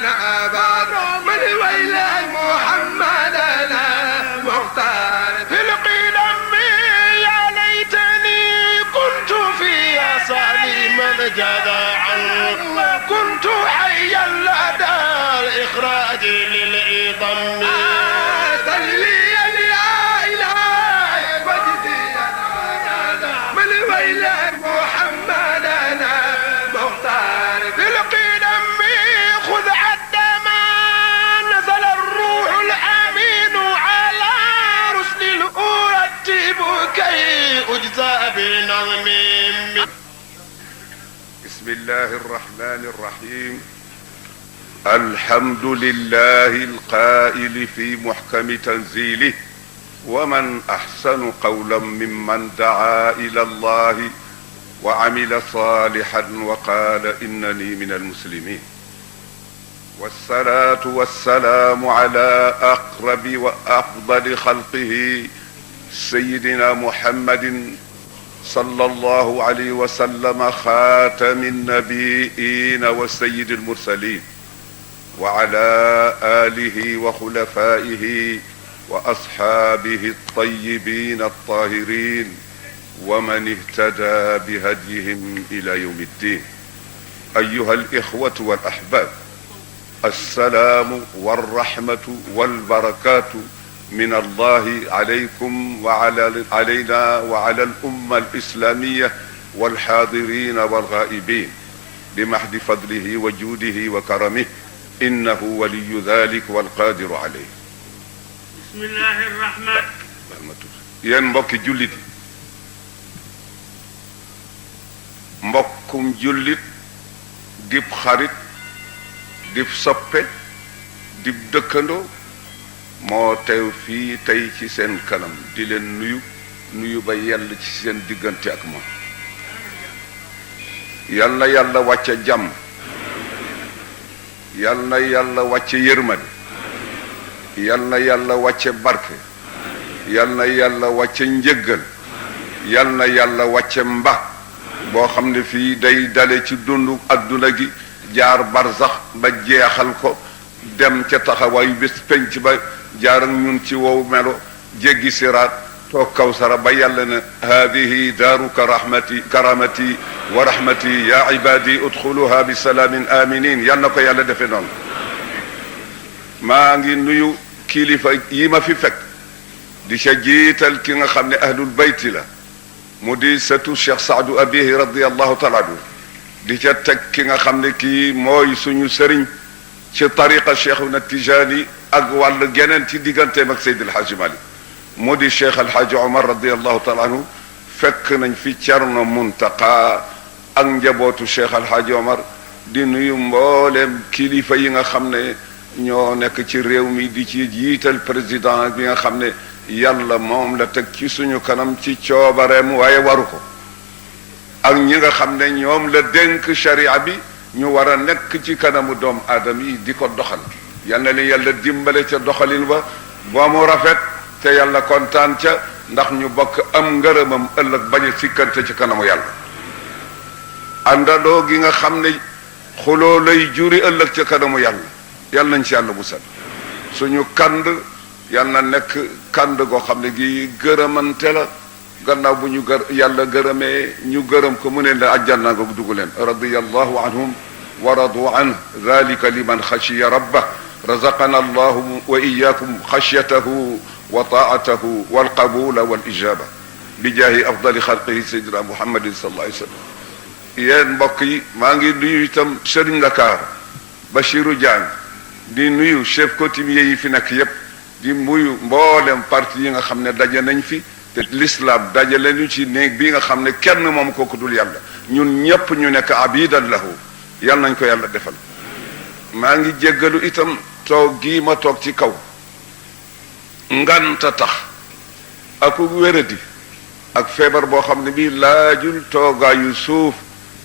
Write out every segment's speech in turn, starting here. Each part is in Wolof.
لنا أبدا من ويلي محمدنا مختار في القدم يا ليتني كنت في صالما جذعا كنت حيا لدى الإخراج للعظم تليا يا إلهي وجدي من ويلي محمدنا مختار في القدم خذ عد ما نزل الروح الأمين على رسل أرتب كي أجزى بنظم. بسم الله الرحمن الرحيم. الحمد لله القائل في محكم تنزيله ومن أحسن قولا ممن دعا إلى الله وعمل صالحا وقال إنني من المسلمين. والصلاة والسلام على أقرب وأفضل خلقه سيدنا محمد صلى الله عليه وسلم خاتم النبيين وسيد المرسلين وعلى آله وخلفائه وأصحابه الطيبين الطاهرين ومن اهتدى بهديهم إلى يوم الدين. أيها الإخوة والأحباب، السلام والرحمة والبركات من الله عليكم علينا وعلى الأمة الإسلامية والحاضرين والغائبين بمحض فضله وجوده وكرمه إنه ولي ذلك والقادر عليه. بسم الله الرحمن. yéen mbokki jullit mbokkum jullit dib xarit dib soppe dib dëkkandoo moo teew fii tey ci seen kanam di leen nuyu ba yell ci seen diggante ak moom. yal na yàlla wàcce jàmm, yal na yàlla wàcce yërmande, yal na yàlla wàcce barke, yal na yàlla wàcce njëggal, yal na yàlla wàcce mba boo xam ne fii day dale ci dundu adduna gi jaar barzax ba jeexal ko dem ca taxawaayu bés penc ba jaar ak ñun ci wow melo jéggi siraat toog kawsara ba yàlla ne haadihi daaruka karamati wa rahmati ya ibadi udxuluha bi salaamin aminin. yal na ko yàlla defe noonu. maa ngi nuyu kilifa yi ma fi fekk di ca jiital ki nga xam ne ahlul bayti la mu di sëtu Cheikh Saadu Abihi radiallahu taala anhu di ca teg ki nga xam ne kii mooy suñu sëriñ ci tariqa Cheikhuna Tijaani ak wàll geneen ci digganteem ak Seydi El Hadji Malick mu di Cheikh El Hadji Omar radiallahu taala anhu. fekk nañ fi Cerno Muntaqa ak njabootu Cheikh El Hadji Omar di nuyu mbooleem kilifa yi nga xam ne ñoo nekk ci réew mi di ci jiital président bi nga xam ne yàlla moom la teg ci suñu kanam ci coobareem waaye waru ko, ak ñi nga xam ne ñoom la dénk sharia bi ñu war a nekk ci kanamu doom aadama yi di ko doxal. yal na leen yàlla dimbale ca doxalin ba ba mu rafet te yàlla kontaan ca ndax ñu bokk am ngërëmam ëllëg bañ a sikkante ci kanamu yàlla. àndandoo gi nga xam ne xuloo lay juri ëllëg ca kanamu yàlla yàlla nañ ci yàlla musal. suñu kand yàlla na nekk kand goo xam ne gi gërëmante la gannaaw bu ñu yàlla gërëmee ñu gërëm ko mu ne la àjjana nga dugg leen. radiyallahu anhum wa radu an dhalika liman xashiya rabbah razaqana allahu wa iyyakum xashyatahu wa taatahu walqabula walijaba bi jaahi afdali xalqihi sayyidina muhammadin sallallahu alayhi wa sallam. yéen mbokk yi maa ngi nuyu itam Serigne Dakar Bachirou Diagne di nuyu chef coutumier yi fi nekk yépp di nuyu mboolem parti yi nga xam ne daje nañ fi te l'islam dajale ñu ci néeg bi nga xam ne kenn moom kooku dul yàlla ñun ñépp ñu nekk abidan lahu yàlla nañ ko yàlla defal. maa ngi jéggalu itam toog gii ma toog ci kaw nganta tax aku wéradi ak feebar boo xam ne bii laajul toogaayu suuf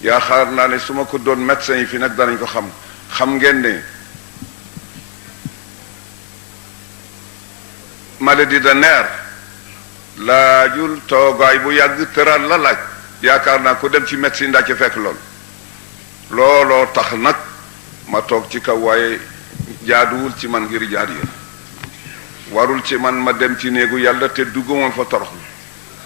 yaakaar naa ne su ma ko doon médecin yi fi nag danañ ko xam ngeen ne maladie de nerf laajul toogaay bu yàgg tëral la laaj yaakaar naa ko dem ci médecine daa ci fekk looloo tax nag ma toog ci kaw waaye jaaduwul ci man ngir jaar yéen warul ci man ma dem ci néegu yàlla te dugguma fa toroxlu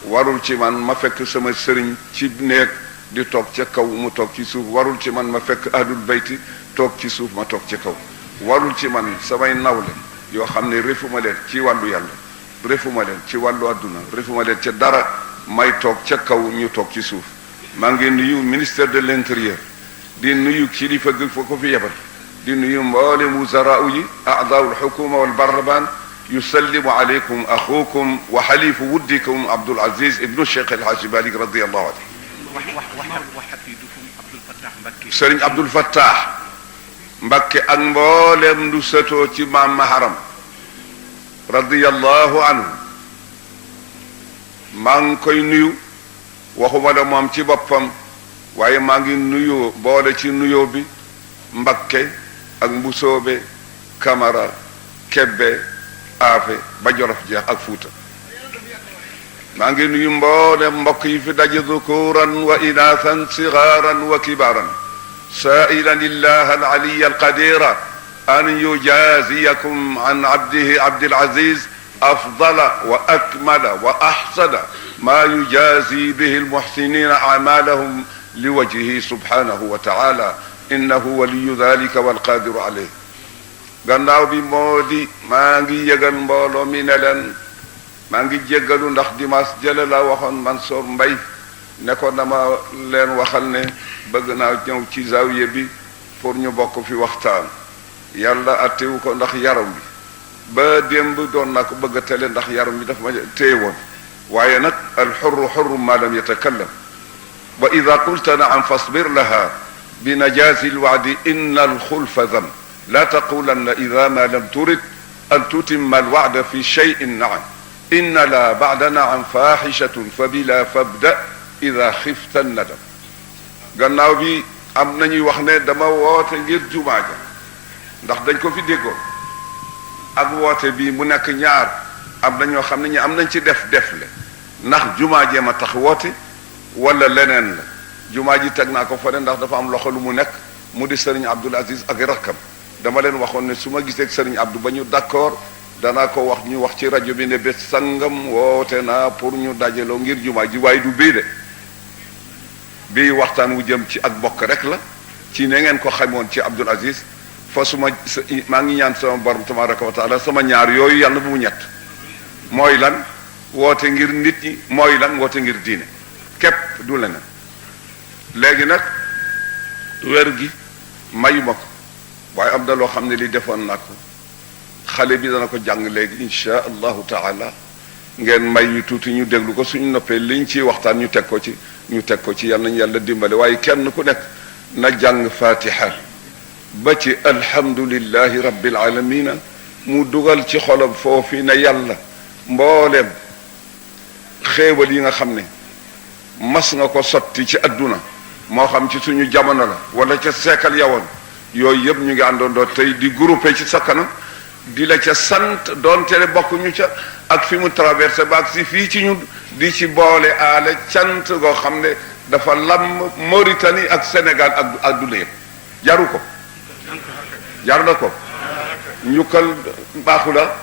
warul ci man ma fekk sama sëriñ ci néeg di toog ca kaw mu toog ci suuf warul ci man ma fekk ahlul bayti toog ci suuf ma toog ci kaw warul ci man samay nawle yoo xam ne refuma leen ci wàllu yàlla refuma leen ci wàllu àdduna refuma leen ca dara may toog ca kaw ñu toog ci suuf maa ngi nuyu ministère de l'intérieur di nuyu kilifa gi fa ko fi yebal di nuyu mboolem wuzara yi a'daa'ul hukuma wal barlaman yusallimu alaykum axukum wa xalifu wuddikum Abdul Aziz ibnu Cheikh El Hadji Malick radiyallahu anhu Sëriñ Abdul Fattah Mbakke ak mboolem lu sëtoo ci maam Maharam radiyallahu anhu maa ngi koy nuyu waxuma la moom ci boppam waaye maa ngi nuyu boole ci nuyoo bi Mbakke ak Mbusoobe Kamara Kebbe Aafe ba Jolof jeex ak Fuuta maa ngi nuyu mboolem mbokk yi fi daje zukuran wa inaasan sigaaran wa kibaaran saa'ilan illaha al-aliyya al-qadira an yujaziyakum an abdihi Abdul Aziz afdala wa akmala wa ahsana ma yujazi bihi al-muhsinina a'malahum liwajhihi subhanahu wa ta'ala innahu waliyyu dhalika wal qadiru alayh gannaaw bi moo di maa ngi yëgal mbooloo mi ne leen maa ngi jéggalu ndax dimanche jële la waxoon Mansour Mbaye ne ko dama leen waxal ne bëgg naa ñëw ci zawiya bi pour ñu bokk fi waxtaan yàlla attewu ko ndax yaram bi ba démb doon naa ko bëgg a tele ndax yaram bi daf ma téye woon waaye nag alxurru xurru ma lam yatakallam wa ida qulta naam fasbir laha bi najazi alwa'di inna alxulfa dam la taqulanna ida ma lam turid an tutimma alwa'da fi shay'in naam inna la ba'da naam fahishatun fa bila fabda ida xifta nadam gannaaw bi am nañuy wax ne dama woote ngir jumaa ja ndax dañ ko fi déggoon ak woote bi mu nekk ñaar am na ñoo xam ne ñi am nañ ci def le ndax jumaa jee ma tax woote wala leneen la jumaa ji teg naa ko fane ndax dafa am loxo lu mu nekk mu di sëriñ Abdul Aziz ak rakkam dama leen waxoon ne su ma gisee ak sëriñ Abdou ba ñu d'accord danaa ko wax ñu wax ci rajo bi ne bés sangam woote naa pour ñu dajaloo ngir jumaa ji waaye du bii de bii waxtaan wu jëm ci ak bokk rek la ci ne ngeen ko xamoon ci Abdul Aziz fa maa ngi ñaan sama borom tabaraka wa taala sama ñaar yooyu yàlla bu mu ñett mooy lan woote ngir nit ñi mooy lan woote ngir diine képp du leneen léegi nag weer gi mayuma ko waaye am na loo xam ne li defoon naa ko xale bi dana ko jàng léegi insha allahu taala ngeen may ñu tuuti ñu déglu ko suñu noppee liñ ciy waxtaan ñu teg ko ci yal nañu yàlla dimbale waaye kenn ku nekk na jàng fatiha ba ci alhamdulillahi rabbil alamina mu dugal ci xolam foofi ne yàlla mbooleem xéewal yi nga xam ne mas nga ko sotti ci adduna moo xam ci suñu jamono la wala ca seekal yawoon yooyu yëpp ñu ngi àndoondoo tey di groupé ci sa kanam di la ca sant doonte ne bokkuñu ca ak fi mu traversé ba ak si fii ci ñu di ci boole aale cant goo xam ne dafa lam Mauritanie ak Sénégal ak adduna yëpp jaru ko jar na ko njukkal baaxu la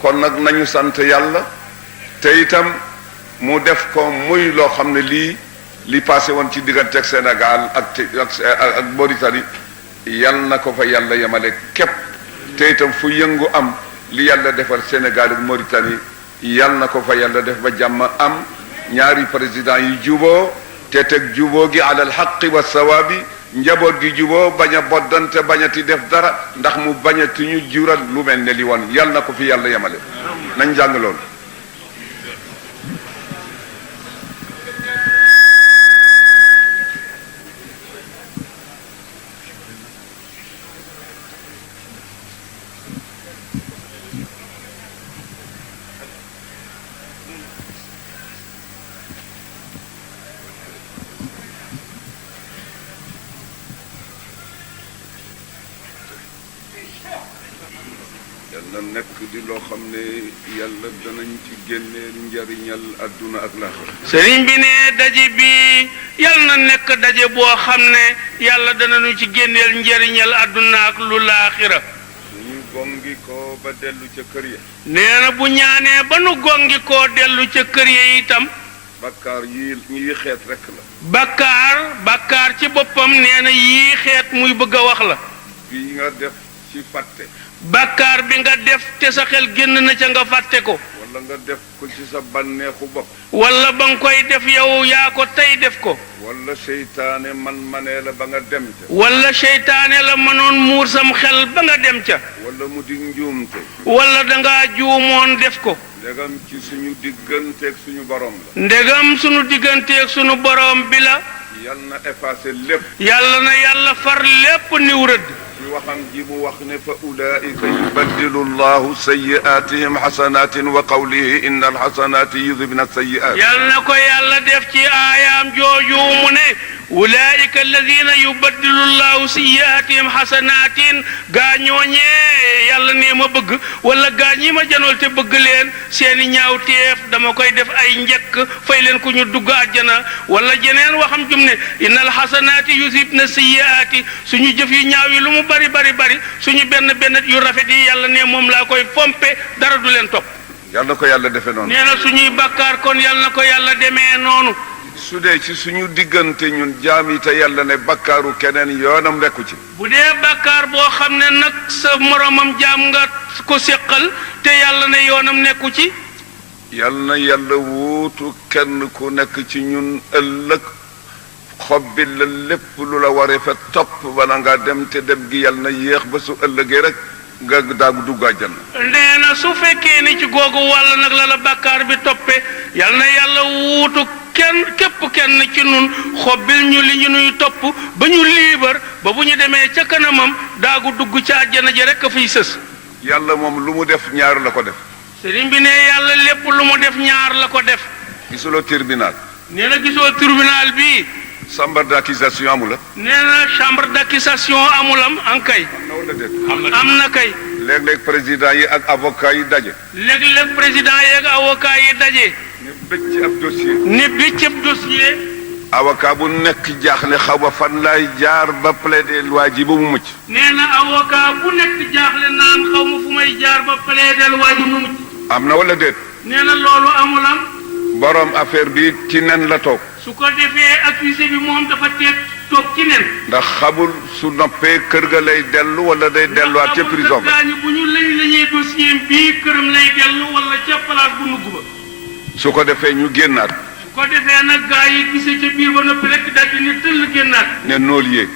kon nag nañu sant yàlla te itam mu def ko muy loo xam ne li passé woon ci diggante ak Sénégal ak Mauritanie yal na ko fa yàlla yemale képp te itam fu yëngu am li yàlla defar Sénégal ak Mauritanie yal na ko fa yàlla def ba jàmm am ñaari président yi juboo te teg juboo gi alal xaqi wa sawaabi njaboot gi juboo bañ a boddante bañati def dara ndax mu bañati ñu jural lu mel ne li woon yal na ko fi yàlla yemale nañ jàng loolu nekk di loo xam ne yàlla danañ ci génneel njariñal adduna ak laaxira. sëriñ bi ne daje bi yal na nekk daje boo xam ne yàlla danañu ci génneel njariñal adduna ak lu laaxira. suñu gongi ko ba dellu ca kër ya. nee na bu ñaanee ba nu gongi koo dellu ca kër ya itam. bakkaar yii xeet rek la. bakkaar ci boppam nee na yii xeet muy bëgg a wax la. bi nga def ci fàtte. bakkaar bi nga def te sa xel génn na ca nga fàtte ko. wala nga def ko ci sa bànneexu bopp. wala ba nga koy def yow yaa ko tey def ko. wala seytaane manee la ba nga dem ca. wala seytaane la mënoon muur sam xel ba nga dem ca. wala mu di njuumte. wala dangaa juumoon def ko. ndegam ci suñu digganteeg suñu borom la. ndegam suñu digganteeg suñu borom bi la. yal na effacé lépp. yàlla na yàlla far lépp niw rëdd. ci waxam ji mu wax ne fa ulaika yubaddilu llahu sayyi'atihim xasanatin wa qawlihi inna alxasanati yudhibna sayyi'at. yàlla na ko yàlla def ci aayaam jooju mu ne ulaika alladina yubaddilu llahu sayyi'atihim xasanatin gaa ñooñee yàlla nee ma bëgg wala gaa ñi ma janool te bëgg leen seeni ñaaw teef dama koy def ay njëkk fay leen ku ñu dugg àjjana wala jeneen waxam jum ne inna alxasanaati yudhibna sayyi'ati suñu jëf yu ñaaw yi lu mu bari suñu benn yu rafet yi yàlla ne moom laa koy pompe dara du leen topp. yal na ko yàlla defee noonu. nee na suñuy bakkaar kon yàlla na ko yàlla demee noonu. su dee ci suñu diggante ñun jaam yi te yàlla ne bakkaaru keneen yoonam nekku ci. bu dee bakkaar boo xam ne nag sa moromam jaam nga ko séqal te yàlla ne yoonam nekku ci. yal na yàlla wuutu kenn ku nekk ci ñun ëllëg. xobbi la lépp lu la waree fa topp bala ngaa dem te dem gi yàlla na yéex ba su ëllëgee rek nga daagu dugg àjjana. nee na su fekkee ni ci googu wàll nag la bàkkaar bi toppee yal na yàlla wuutu képp kenn ci nun xobbil ñu li ñu nuy topp ba ñu liibar ba bu ñu demee ca kanamam daagu dugg ca àjjana ji rek a fiy sës. yàlla moom lu mu def ñaar la ko def. sëriñ bi ne yàlla lépp lu mu def ñaar la ko def. gisuloo tribunal. nee na gisoo tribunal bi. chambre d'accusation amula. nee na chambre d'accusation amulam ankay. am na kay. léeg-léeg président yi ak avocat yi daje. léeg-léeg président yi ak avocat yi daje. ne bëcc ab dossier. ne bëcc ab dossier. avocat bu nekk jaaxle xaw ma fan laay jaar ba plaider waa ji ba mu mucc. nee na avocat bu nekk jaaxle naan xaw ma fu may jaar ba plaider waa ji mu mucc. am na wala déet. nee na loolu amulam. borom affaire bi ci nen la toog. su ko defee accusé bi moom dafa toog ci nen. ndax xamul su noppee kër ga lay dellu wala day delluwaat ca prison ba. ndax bu ñu lañee dossier bii këram lay dellu wala ca place bu nugg ba. su ko defee ñu génnaat. su ko defee nag gaa yi gisee ca biir ba noppi rek daal di ne tëll génnaat. ne nool yéeg.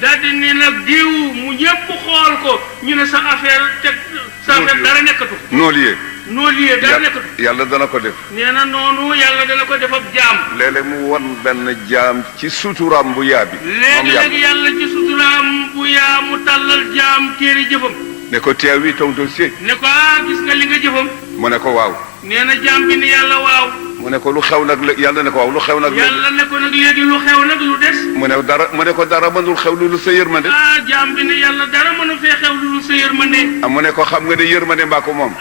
daal di ne nag diw mu ñëpp xool ko ñu ne sa affaire dara nekkatu. nool yéeg. nool yéeg dara nekkatu. yàlla dana ko def. nee na noonu yàlla dana ko def ab jaam. léeg-léeg mu won benn jaam ci suturaam bu yaa bi. léeg-léeg yàlla ci suturaam bu yaa mu tàllal jaam téere jëfam. ne ko teew wi ton dossier. ne ko gis nga li nga jëfam. mu ne ko waaw. nee na jaam bi ni yàlla waaw. mu ne ko lu xew nag yàlla ne ko waaw lu xew nag. yàlla ne ko nag léegi lu xew nag lu des. mu ne ko dara mënul xew lu sa yërmande. jaam bi ne yàlla dara mënu fee xew lu sa yërmande. mu ne ko xam nga ne yërmande mbaa ko moom.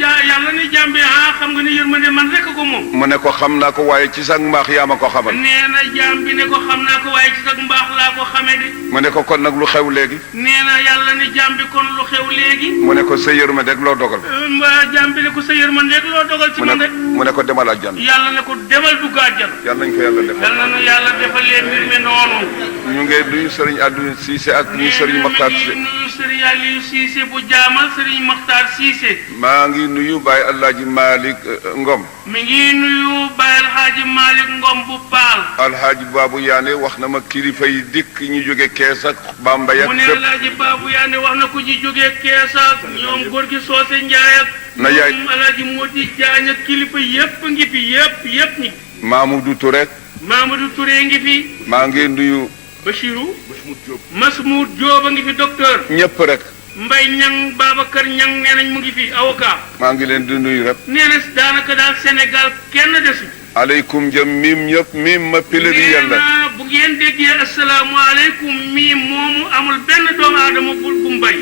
yàlla ne jaam bi xam nga ne yërmande man rek ko moom. mu ne ko xam naa ko waaye ci sa mbaax yaa ma ko xamal. nee na jaam bi ne ko xam naa ko waaye ci sa mbaax laa ko xamee de. mu ne ko kon nag lu xew léegi. nee na yàlla ne jaam bi kon lu xew léegi. mu ne ko sa yërmande rek loo dogal. jaam bi ne ko sa yërmande rek loo dogal ci man rek. mu ne ko demal àjjana. yàlla ne ko demal dugg àjjana. yàlla nañ ko yàlla defal. yàlla nañu yàlla defalee mbir mi noonu. ñu ngi nuyu Serigne Adou Cissé ak ñu Serigne Makhtar Cissé. nuyu Serigne Aliou Cissé bu jaamal Serigne Makhtar Cissé. maa ngi nuyu Baye Alhaji Malick Ngom. mi ngi nuyu Baye Alhaji Malick Ngom bu Paal. Alhaji Babou Yaane wax na ma kilifa yi dikk ñu jóge Kees ak Bambey ak. mu ne Alhaji Babou Yaane wax na ko ñu jóge Kees ak ñoom góor gi Soose Njaay ak. na yaay ñoom Alhaji Modi Jaañ ak kilifa yépp ngi fi yépp ñi. Mamadou Touré. Mamadou Touré ngi fi. maa ngi nuyu. Bachirou. Masmoud Diop a ngi fi docteur. ñëpp rek. Mbay Ñang Babacar Ñang nee nañ mu ngi fi avocat. maa ngi leen di nuyu rek. nee na daanaka daal Sénégal kenn desu. aleykum jëm miim ñëpp miim ma pilari yàlla. nee na bu ngeen déggee asalaamaaleykum miim moomu amul benn doomu aadama bu mbay.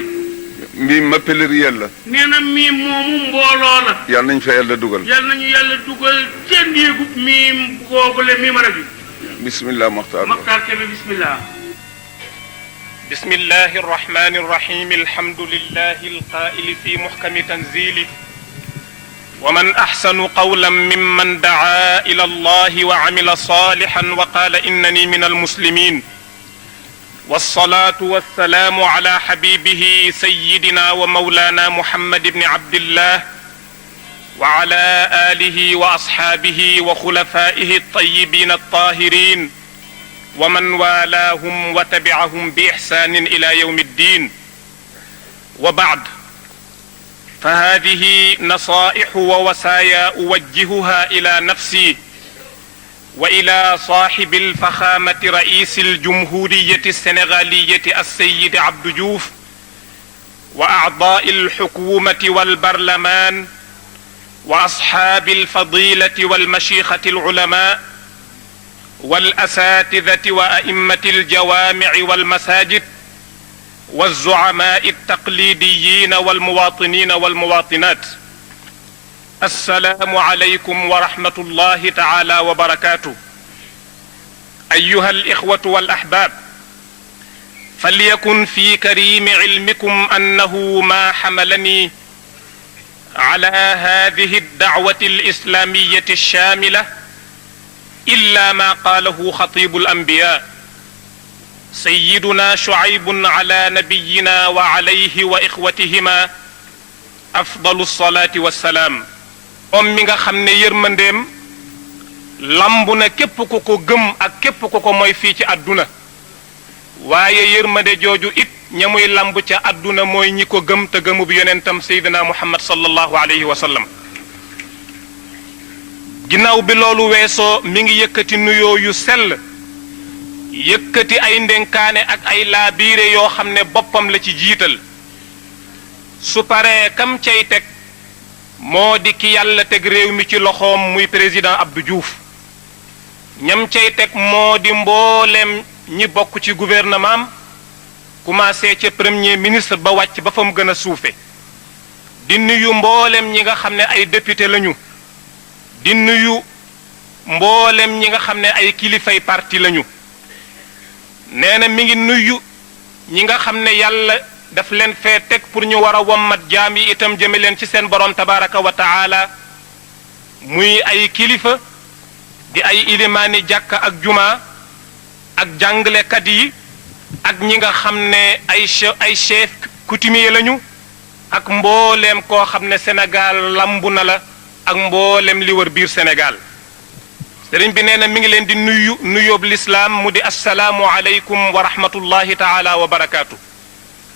mii ma pluriel la nee na miim moomu mbooloo la yal nañ fa yàlla dugal yal nañu yàlla dugal seen néegu miim googule miim rajo bismillah Maxtaar Maxtaar Kebe bismillah بسم الله الرحمن الرحيم الحمد لله القائل في محكم تنزيله ومن أحسن قولا ممن دعا إلى الله وعمل صالحا وقال إنني من المسلمين والصلاة والسلام على حبيبه سيدنا ومولانا محمد بن عبد الله وعلى آله وأصحابه وخلفائه الطيبين الطاهرين ومن والاهم وتبعهم بإحسان إلى يوم الدين وبعد فهذه نصائح ووصايا أوجهها إلى نفسي وإلى صاحب الفخامة رئيس الجمهورية السنغالية السيد عبد جوف وأعضاء الحكومة والبرلمان وأصحاب الفضيلة والمشيخة العلماء والأساتذة وأئمة الجوامع والمساجد والزعماء التقليديين والمواطنين والمواطنات السلام عليكم ورحمة الله تعالى وبركاته أيها الإخوة والأحباب فليكن في كريم علمكم أنه ما حملني على هذه الدعوة الإسلامية الشاملة إلا ما قاله خطيب الأنبياء سيدنا شعيب على نبينا وعليه وإخوتهما أفضل الصلاة والسلام mi nga xam ne yërmandeem lamb na képp ku ko gëm ak képp ku ko mooy fii ci àdduna waaye yërmande jooju it ña muy lamb ca àdduna mooy ñi ko gëm te gëmub yonentam Seydina Muhammad sallallahu alayhi wa sallam ginnaaw bi loolu weesoo mi ngi yëkkati nuyoo yu sell yëkkati ay ndénkaane ak ay laabiire yoo xam ne boppam la ci jiital su paree kam cay teg moo di ki yàlla teg réew mi ci loxoom muy président Abdou Diouf ñam cay teg moo di mbooleem ñi bokk ci gouvernement am commencé ca premier ministre ba wàcc ba fa mu gën a suufe di nuyu mbooleem ñi nga xam ne ay député lañu di nuyu mboolem ñi nga xam ne ay kilifay parti lañu nee na mi ngi nuyu ñi nga xam ne yàlla daf leen fee teg pour ñu war a wommat jaam yi itam jëme leen ci seen borom tabaraka wa taala muy ay kilifa di ay ilimaani jàkka ak juma ak jàngalekat yi ak ñi nga xam ne ay chef coutumier lañu ak mbooleem koo xam ne Sénégal lambu na la ak mboolem li wër biir Sénégal sëriñ bi nee na mi ngi leen di nuyoob lislaam mu di assalaamu aleykum wa rahmatullahi taala wa barakaatu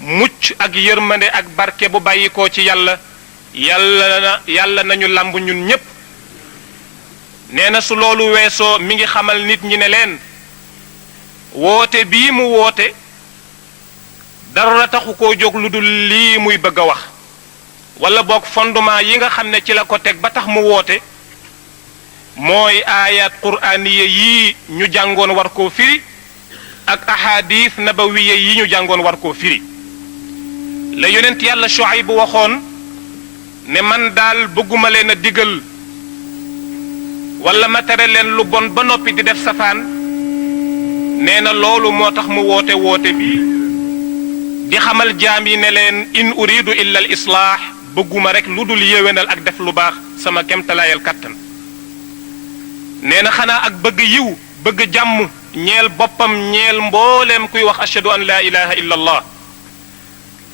mucc ak yërmande ak barke bu bàyyikoo ci yàlla nañu lamb ñun ñépp nee na su loolu weesoo mi ngi xamal nit ñi ne leen woote bii mu woote dara taxu koo jóg lu dul lii muy bëgg a wax wala boog fondement yi nga xam ne ci la ko teg ba tax mu woote mooy ayat quraaniya yi ñu jàngoon war koo firi ak ahadis nabawiya yi ñu jàngoon war koo firi la yonent yàlla Shuayb waxoon ne man daal bëgguma leen a digal wala ma tere leen lu bon ba noppi di def safaan nee na loolu moo tax mu woote bi di xamal jaam yi ne leen in uridu illa al islaax bëgguma rek lu dul yéwénal ak def lu baax sama kemtalaayal kattan nee na xanaa ak bëgg yiw bëgg jàmm ñeel boppam ñeel mbooleem kuy wax ashhadu an laa ilaha illa allah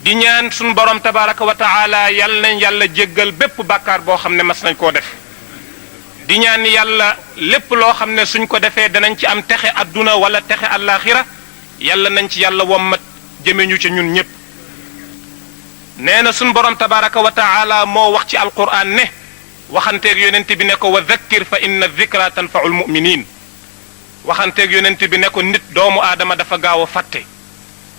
di ñaan suñ borom tabaraka wa taala yal nañ yàlla jéggal bépp bàkkaar boo xam ne mas nañ koo def di ñaan yàlla lépp loo xam ne suñ ko defee danañ ci am texe adduna wala texe àllaaxira yàlla nañ ci yàlla wommat jëme ñu ci ñun ñépp nee na suñ borom tabaraka wa taala moo wax ci alquran ne waxanteeg yonent bi ne ko wa dhakkir fa inna dhikra tanfaul muminin waxanteeg yonent bi ne ko nit doomu aadama dafa gaaw a fàtte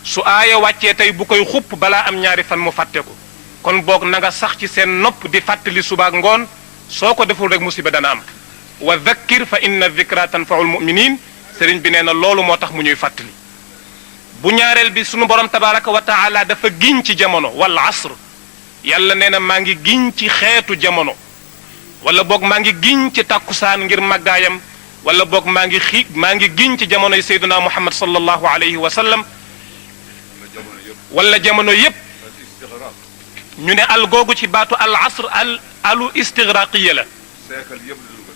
su aaya wàccee tey bu koy xupp balaa am ñaari fan mu fàtte ko kon boog na nga sax ci seen nopp di fàttali subaak ngoon soo ko deful rek musiba dana am wa dhakkir fa inna dhikra tanfaul muminin sëriñ bi nee na loolu moo tax mu ñuy fàttali bu ñaareel bi sunu borom tabaraka wa taala dafa giñ ci jamono wal asr yàlla nee na maa ngi giñ ci xeetu jamono wala boog maa ngi giñ ci tàkkusaan ngir màggaayam wala boog maa ngi giñ ci jamonoy sayduna muhammad sallallahu alayhi wa sallam wala jamono yépp ñu ne al googu ci baatu al asr alu istigraqiya la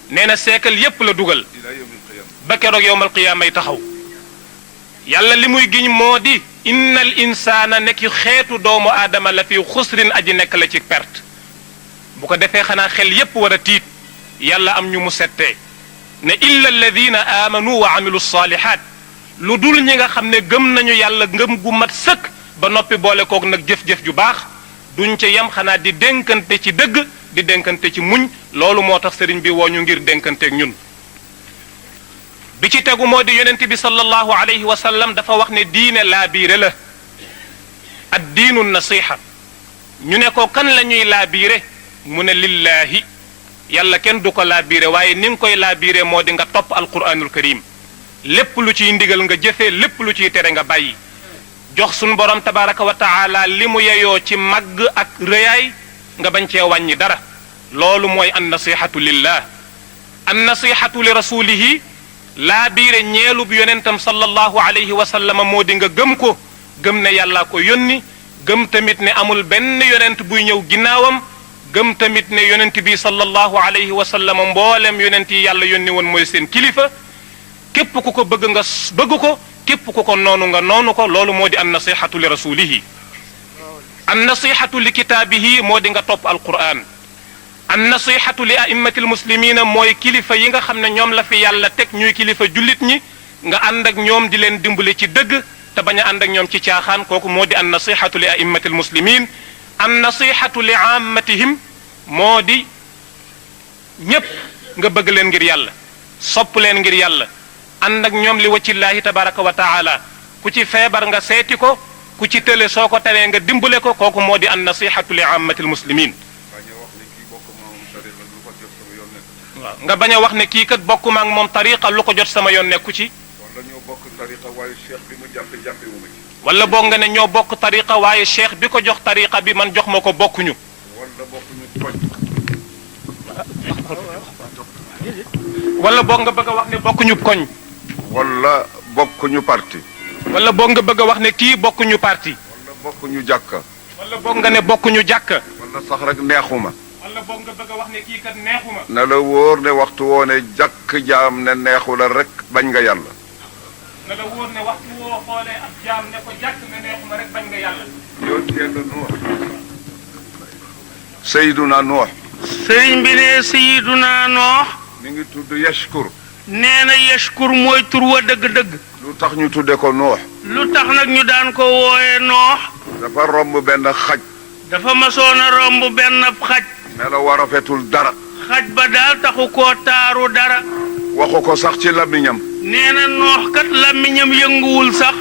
nee na seekal yépp la dugal ba keroog yowmal qiyaama yi taxaw yàlla li muy giñ moo di innal insaana nekk xeetu doomu aadama la fi xusrin aji nekk la ci perte bu ko defee xanaa xel yépp war a tiit yàlla am ñu mu settee ne illa alladina aamanu wa amilu saalihaat lu dul ñi nga xam ne gëm nañu yàlla ngëm gu mat sëkk ba noppi boole koog nag jëf-jëf ju baax duñ ca yem xanaa di dénkante ci dëgg di dénkante ci muñ loolu moo tax sëriñ bi woo ñu ngir dénkanteeg ñun bi ci tegu moo di yonent bi sallallahu alayhi wa sallam dafa wax ne diine laabiire la ad diinu nasiha ñu ne ko kan la ñuy laabiire mu ne lillaahi yàlla kenn du ko laabiire waaye ni nga koy laabiire moo di nga topp alquranul karim lépp lu ciy ndigal nga jëfee lépp lu ciy tere nga bàyyi jox sunu borom tabaraka wa taala li mu yeyoo ci màgg ak rëyaay nga bañ cee wàññi dara loolu mooy an nasihatu lillah an nasihatu li rasulihi laa biire ñeelub yonentam sallallahu alayhi wa sallam moo di nga gëm ko gëm ne yàllaa ko yónni gëm tamit ne amul benn yonent buy ñëw ginnaawam gëm tamit ne yonent bi sallallahu alayhi wa sallam mboolem yonent yi yàlla yónni woon mooy seen kilifa képp ku ko bëgg nga bëgg ko képp ku ko noonu nga noonu ko loolu moo di an nasihatu li rasulihi an nasihatu li kitaabihi moo di nga topp alquran an nasihatu li a'immati almuslimina mooy kilifa yi nga xam ne ñoom la fi yàlla teg ñuy kilifa jullit ñi nga ànd ak ñoom di leen dimbali ci dëgg te bañ a ànd ak ñoom ci caaxaan kooku moo di an nasihatu li a'immati almuslimin an nasihatu li ammatihim moo di ñépp nga bëgg leen ngir yàlla sopp leen ngir yàlla ànd ak ñoom li waccillahi tabaraka wa taala ku ci feebar nga seeti ko ku ci tële soo ko tanee nga dimbale ko kooku moo di an nasihatu li ammati almuslimin waaw nga bañ a wax ne kii kat bokkuma ak moom tariqa lu ko jot sama yoon nekku ci wala ñoo bokk tariqa waaye cheikh bi mu jàppe wu ma ci wala boog nga ne ñoo bokk tariqa waaye cheikh bi ko jox tariqa bi man jox ma ko bokkuñu wala boog nga bëgg a wax ne bokkuñu koñ wala bokkuñu parti wala boog nga bëgg a wax ne kii bokkuñu parti wala bokkuñu jàkka wala boog nga ne bokkuñu jàkka wala sax rek neexuma wala boog nga bëgg a wax ne kii kat neexuma na la wóor ne waxtu woone jàkk jaam ne neexu la rek bañ nga yàlla na la wóor ne waxtu woo xoolee ab jaam ne ko jàkk ne neexuma rek bañ nga yàlla yoon yàlla nuux sayduna nuux sëriñ bi ne sayiduna noox mi ngi tudd yashkur nee na yashkur mooy tur wa dëgg-dëgg lu tax ñu tudde ko nuux lu tax nag ñu daan ko wooye noox dafa romb benn xaj dafa masoon a romb benn xaj ne la war a fetul dara xaj ba daal taxu koo taaru dara waxu ko sax ci làmmiñam nee na noox kat làmmiñam yënguwul sax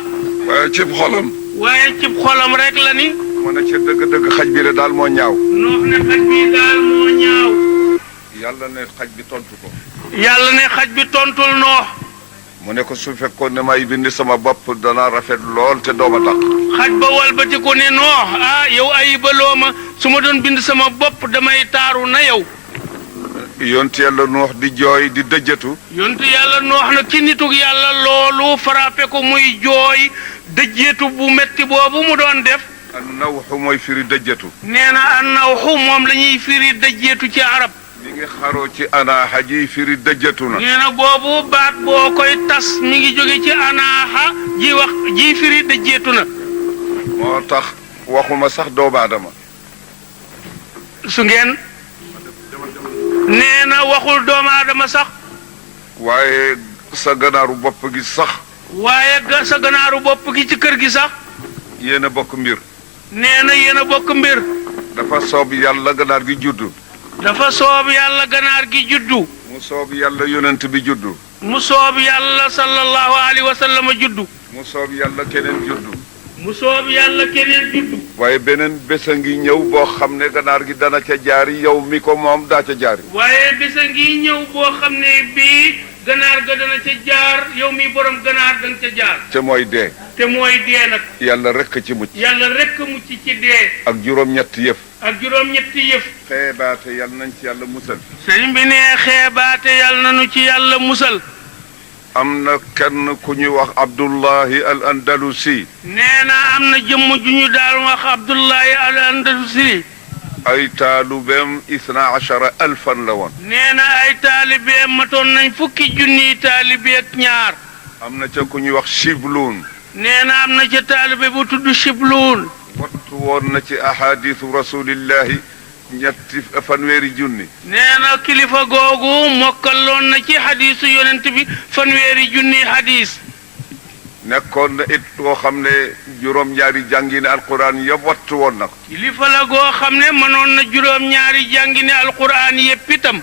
waaye cib xolam waaye cib xolam rek la ni mu ne ci dëgg-dëgg xaj bi la daal moo ñaaw noox ne xaj bi daal moo ñaaw yàlla ne xaj bi tontu ko yàlla ne xaj bi tontul noox mu ne ko su fekkoon ne may bind sama bopp dana rafet lool te dooma tax xaj ba walbati ko ne noox yow ayibaloo ma su ma doon bind sama bopp damay taaru na yow yonti yàlla nuux di jooy di dëjjatu yontu yàlla noox na ci nitug yàlla loolu frappé ko muy jooy dëjjeetu bu metti boobu mu doon def an nawxu mooy firi dëjjatu nee na annawxu moom la ñuy firi dëjjeetu ci arab mi ngi xaroo ci anaaxa ji firi dëjjatu na nee na boobu baat boo koy tas mi ngi jóge ci anaaxa ji wax ji firi dëjjeetu na moo tax waxuma sax doomu aadama su ngeen nee na waxul doomu aadama sax waaye sa ganaaru bopp gi sax waaye sa ganaaru bopp gi ci kër gi sax yéen a bokk mbir nee na yéen a bokk mbir dafa soob yàlla ganaar gi juddu dafa soob yàlla ganaar gi juddu mu soob yàlla yonent bi juddu mu soob yàlla sallallahu alayhi wa sallam juddu mu soob yàlla keneen juddu mu soob yàlla keneen juddu waaye beneen bés a ngi ñëw boo xam ne ganaar gi dana ca jaari yow mi ko moom daa ca jaari waaye bés a ngi ñëw boo xam ne bii ganaar ga dana ca jaar yow mi borom ganaar danga ca jaar te mooy dee. te mooy dee nag yàlla rekk ci mucc. yàlla rekk mucc ci dee ak juróom-ñetti yëf. ak juróom-ñetti yëf xeebaate yàlla nañ ci yàlla musal. sëriñ bi nee xeebaate yàlla nanu ci yàlla musal am na kenn ku ñuy wax Abdullahi al Andalusi. nee na am na jëmm ju ñu daal wax Abdullahi al Andalusi ay taalubeem 12,000 la woon. nee na ay taalibeem matoon nañ fukki junniy taalibe ak ñaar am na ca ku ñuy wax Shibluun. nee na am na ca taalibe bu tudd Shibluun wattu woon na ci ahadisu rasulillahi ñetti fanweeri junni. nee na kilifa googu mokkaloon na ci xadiisu yonent bi fanweeri junni xadiis nekkoon na it koo xam ne juróom-ñaari jàngine alquran yëpp wattu woon na ko. kilifa la goo xam ne mënoon na juróom-ñaari jàngine alquraan yépp itam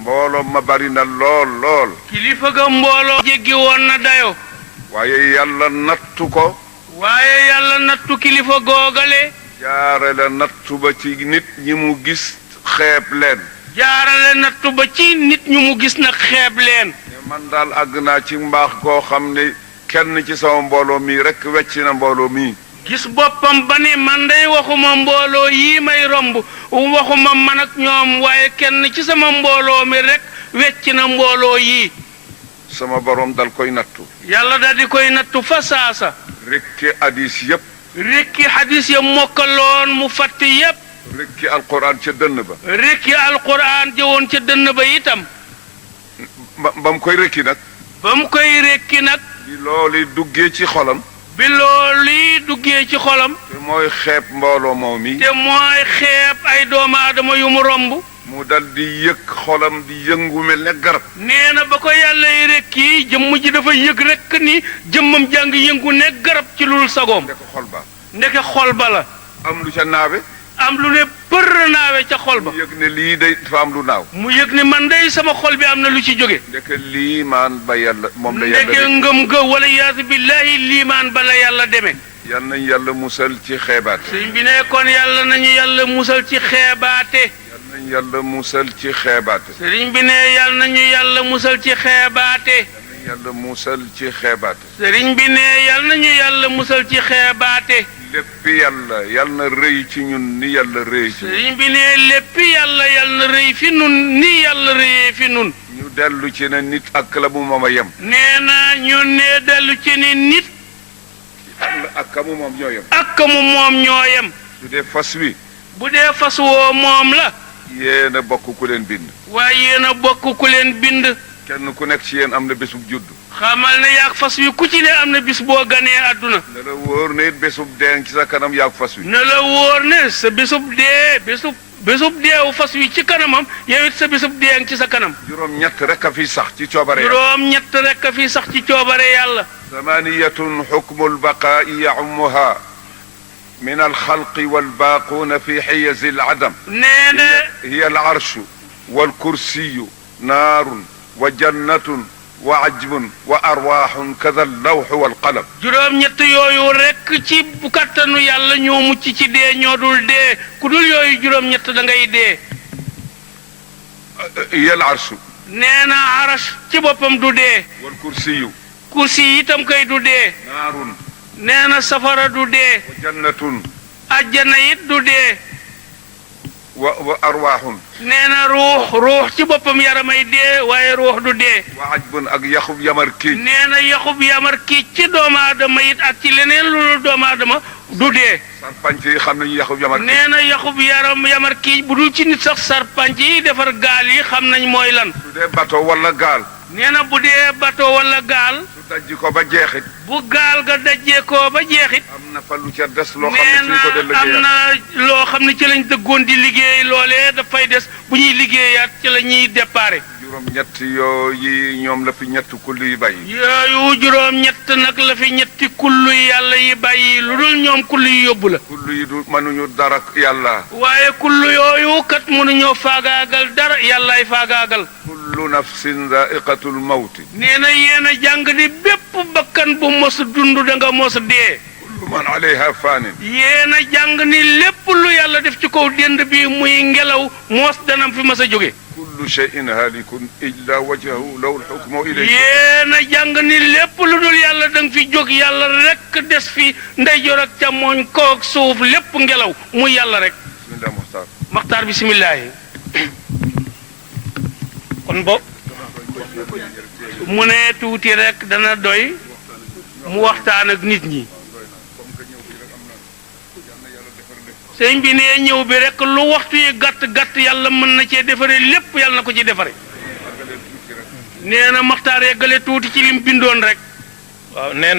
mbooloo ma bari na lool lool. kilifa ga mbooloo jéggi woon na dayo waaye yàlla nattu ko. waaye yàlla nattu kilifa googale jaare la nattu ba ci nit ñi mu gis xeeb leen. jaarale nattu ba ci nit ñu mu gis nag xeeb leen man daal àgg naa ci mbaax koo xam ne kenn ci sama mbooloo mii rek wecc na mbooloo mii. gis boppam ba ni man day waxuma mbooloo yii may romb waxuma man ak ñoom waaye kenn ci sama mbooloo mi rek wecc na mbooloo yii sama borom dal koy nattu. yàlla daal di koy nattu fa saasa rekki hadis yëpp. rekki hadis ya mokkaloon mu fàtte yépp rekki alquran ca dënn ba. rekki alquran jëwoon ca dënn ba itam ba mu koy rekki nag. ba mu koy rekki nag bi loolu duggee ci xolam. bi loolu duggee ci xolam te mooy xeeb mbooloo moom mi. te mooy xeeb ay doomu aadama yu mu romb mu dal di yëg xolam di yëngu mel ne garab. nee na ba ko yàlla yi rekki jëmm ji dafa yëg rekk ni jëmmam jàng yëngu ne garab ci lul sagoom ndeke xol ba. ndeke xol ba la am lu ca naawe. am lu ne për naawe ca xol ba mu yëg ne lii day dafa am lu naaw. mu yëg ni man day sama xol bi am na lu ci jóge ndeke liimaan ba yàlla moom la yàlla. ndeke ngëm ga wala yaatu billahi liimaan ba la yàlla demee. yal nañ yàlla musal ci xeebaate. sëñ bi ne kon yàlla nañu yàlla musal ci xeebaate. yal nañ yàlla musal ci xeebaate. sëriñ bi ne yàlla nañu yàlla musal ci xeebaate. yal nañ yàlla musal ci xeebaate. sëriñ bi ne yàlla nañu yàlla musal ci xeebaate. lépp yàlla yal na rëy ci ñun ni yàlla rëy ci ñun. sëriñ bi ne lépp yàlla yàlla na rëy fi nun ni yàlla rëyee fi nun. ñu dellu ci ne nit ak la mu moom a yem. nee na ñu ne dellu ci ni nit. ak ka mu moom ñoo yem. ak ka mu moom ñoo yem. su dee fas wi. bu dee fas woo moom la. yéen a bokk ku leen bind. waaye yéen a bokk ku leen bind. kenn ku nekk ci yéen am na bésub judd. xamal ne yaag fas wi ku ci ne am na bis boo ganee àdduna. ne la wóor ne it bésub dee ci sa kanam yaag fas wi. ne la wóor ne sa bésub dee bésub deewu fas wi ci kanamam yow it sa bésub dee ci sa kanam. juróom-ñett rek a fi sax ci coobare yàlla. juróom-ñett rek a fi sax ci coobare yàlla. ثمانية حكم البقاء يعمها من الخلق والباقون في حيز العدم. نينا هي العرش والكرسي نار وجنة وعجب وأرواح كذا اللوح والقلم. juróom-ñett yooyu rek ci bu kattanu yàlla ñoo mucc ci dee ñoo dul dee ku dul yooyu juróom-ñett da ngay dee. هي العرش. nee na arash ci boppam du dee. والكرسي. kursi yi itam kay du dee. نار. nee na safara du dee. وجنة. ajjana it du dee. وأرواح. nee na ruux ci boppam yaramay dee waaye ruux du dee. وعجب ak yaxub yamar kii. nee na yaxub yamar kii ci doomu aadama it ak ci leneen lu doomu aadama du dee. sarpanc yi xam nañu yaxub yamar kii. nee na yaxub yamar kii bu dul ci nit sax sarpanc yi defar gaal yi xam nañ mooy lan. su dee bateau wala gaal. nee na bu dee bateau wala gaal. su dajji ko ba jeexit. bu gaal ga dajjee ko ba jeexit. am na fa lu ca des loo xam ne suñ ko dee am na loo xam ne ci lañ dëggoon di liggéey loolee dafay des bu ñuy liggéeyaat ci la ñuy déparé. juróom-ñett yooyu ñoom la fi ñett kulli yi bàyyi. yooyu juróom-ñett nag la fi ñetti kullu yàlla yi bàyyi lu dul ñoom kullu yi yóbbu la. kullu yi du mënuñu dara yàlla. waaye kullu yooyu kat mënuñoo faagaagal dara yàllaay faagaagal. kullu nafsin zaiqatul mawti. nee na yéen a jàng ni bépp bakkan bu mos dund da nga mos dee. kullu man alayha faanin. yéen a jàng ni lépp lu yàlla def ci kaw dend bi muy ngelaw moos danam fi mas a jóge. kullu shay'in halikun illa wajhahu lahu al-hukmu ilayhi yéen a jàng ni lépp lu dul yàlla da nga fi jóg yàlla rek des fi ndeyjoor ak càmmooñ koog suuf lépp ngelaw muy yàlla rek. bismillah Muxtaar. Maxtaar bisimilah. kon bo mu ne tuuti rek dana doy mu waxtaan ak nit ñi. sëñ bi ne ñëw bi rek lu waxtu yi gàtt gàtt yàlla mën na cee defare lépp yàlla na ko ci defare nee na Maxtaar yeggale tuuti ci lim bindoon rek. waaw nee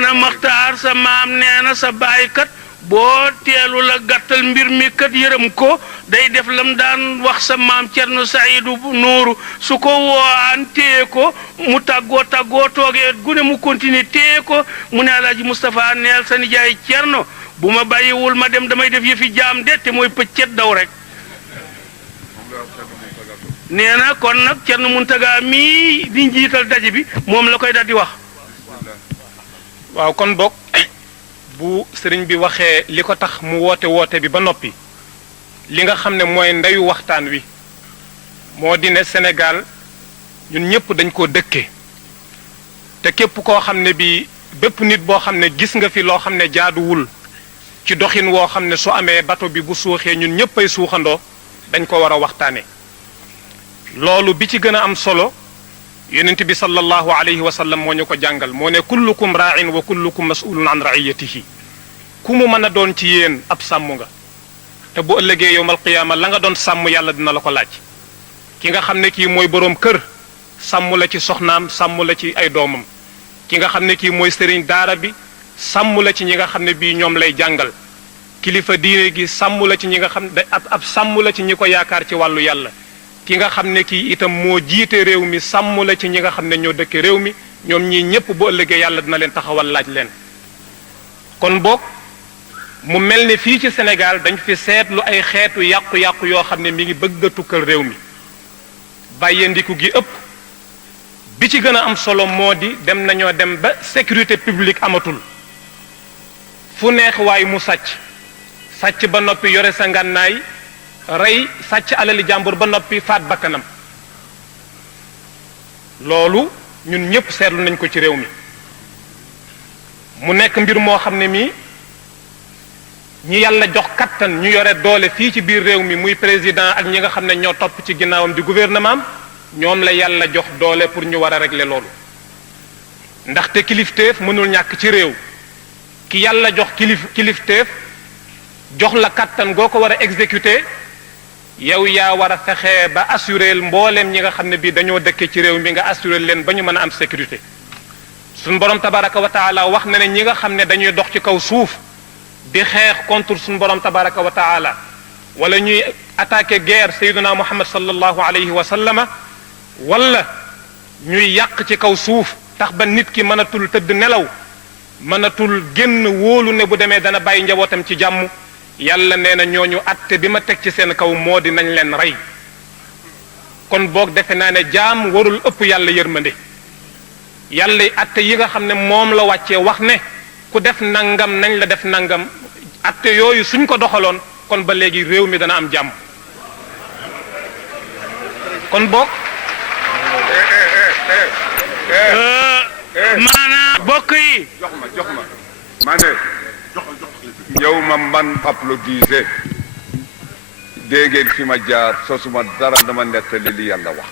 na Maxtaar sa maam nee na sa baay kat boo teelu la gàttal mbir mi kat yërëm ko day def lam daan wax sa maam Cerno Saydu Nuuru su ko woowaan téye ko mu tàggoo toogee gune mu continuer téye ko mu ne Alaaji Moustapha neel sa nijaay Cerno bu ma bàyyiwul ma dem damay def yëfi jaam de te mooy pëccet daw rek. nee na kon nag Cerno Muntaga mii di njiital daje bi moom la koy daal di wax. waaw kon bokk bu sëriñ bi waxee li ko tax mu woote bi ba noppi li nga xam ne mooy ndeyu waxtaan wi moo di ne Sénégal ñun ñëpp dañ koo dëkke te képp koo xam ne bi bépp nit boo xam ne gis nga fi loo xam ne jaaduwul ci doxin woo xam ne su amee bato bi bu suuxee ñun ñëpp ay suuxandoo dañ ko war a waxtaane loolu bi ci gën a am solo yonent bi sallallahu alayhi wa sallam moo ñu ko jàngal moo ne kullukum raa'in wa kullukum mas'ulun an ra'iyatihi ku mu mën a doon ci yéen ab sàmm nga te bu ëllëgee yowmal qiyaama la nga doon sàmm yàlla dina la ko laaj ki nga xam ne kii mooy boroom kër sàmm la ci soxnaam sàmm la ci ay doomam ki nga xam ne kii mooy sëriñ daara bi sàmm la ci ñi nga xam ne bii ñoom lay jàngal kilifa diine gi sàmm la ci ñi nga xam ne ab sàmm la ci ñi ko yaakaar ci wàllu yàlla ki nga xam ne kii itam moo jiite réew mi sàmm la ci ñi nga xam ne ñoo dëkke réew mi ñoom ñii ñépp bu ëllëgee yàlla dina leen taxawal laaj leen kon boog mu mel ne fii ci Sénégal dañ fi seetlu ay xeetu yàqu-yàqu yoo xam ne mi ngi bëgg a tukkal réew mi bàyyandiku gi ëpp bi ci gën a am solo moo di dem nañoo dem ba sécurité publique amatul fu neex waay mu sàcc ba noppi yore sa ngànnaay rey sàcc alali jàmbur ba noppi faat bakkanam loolu ñun ñëpp seetlu nañ ko ci réew mi mu nekk mbir moo xam ne mii ñi yàlla jox kattan ñu yore doole fii ci biir réew mi muy président ak ñi nga xam ne ñoo topp ci ginnaawam di gouvernement ñoom la yàlla jox doole pour ñu war a régler loolu ndaxte kilifteef mënul ñàkk ci réew ki yàlla jox kilifteef jox la kattan goo ko war a exécuter yow yaa war a fexe ba assurer mbooleem ñi nga xam ne bii dañoo dëkke ci réew mi nga assurer leen ba ñu mën a am sécurité suñ borom tabaraka wa taala wax na ne ñi nga xam ne dañuy dox ci kaw suuf di xeex contre suñ borom tabaraka wa taala wala ñuy attaquer guerre sayyiduna muhammad sallallahu alayhi wa sallama wala ñuy yàq ci kaw suuf tax ba nit ki mënatul tëdd nelaw mënatul génn wóolu ne bu demee dana bàyyi njabootam ci jàmm yàlla nee na ñooñu atte bi ma teg ci seen kaw moo di nañ leen rey kon boog defe naa ne jaam warul ëpp yàlla yërmande yàlla atte yi nga xam ne moom la wàccee wax ne ku def nangam nañ la def nangam atte yooyu suñ ko doxaloon kon ba léegi réew mi dana am jàmm kon boog maanaam bokk yi jox ma ma ne yow ma man applaudise dégg ngeen fi ma jaar sosuma dara dama nettali li yàlla wax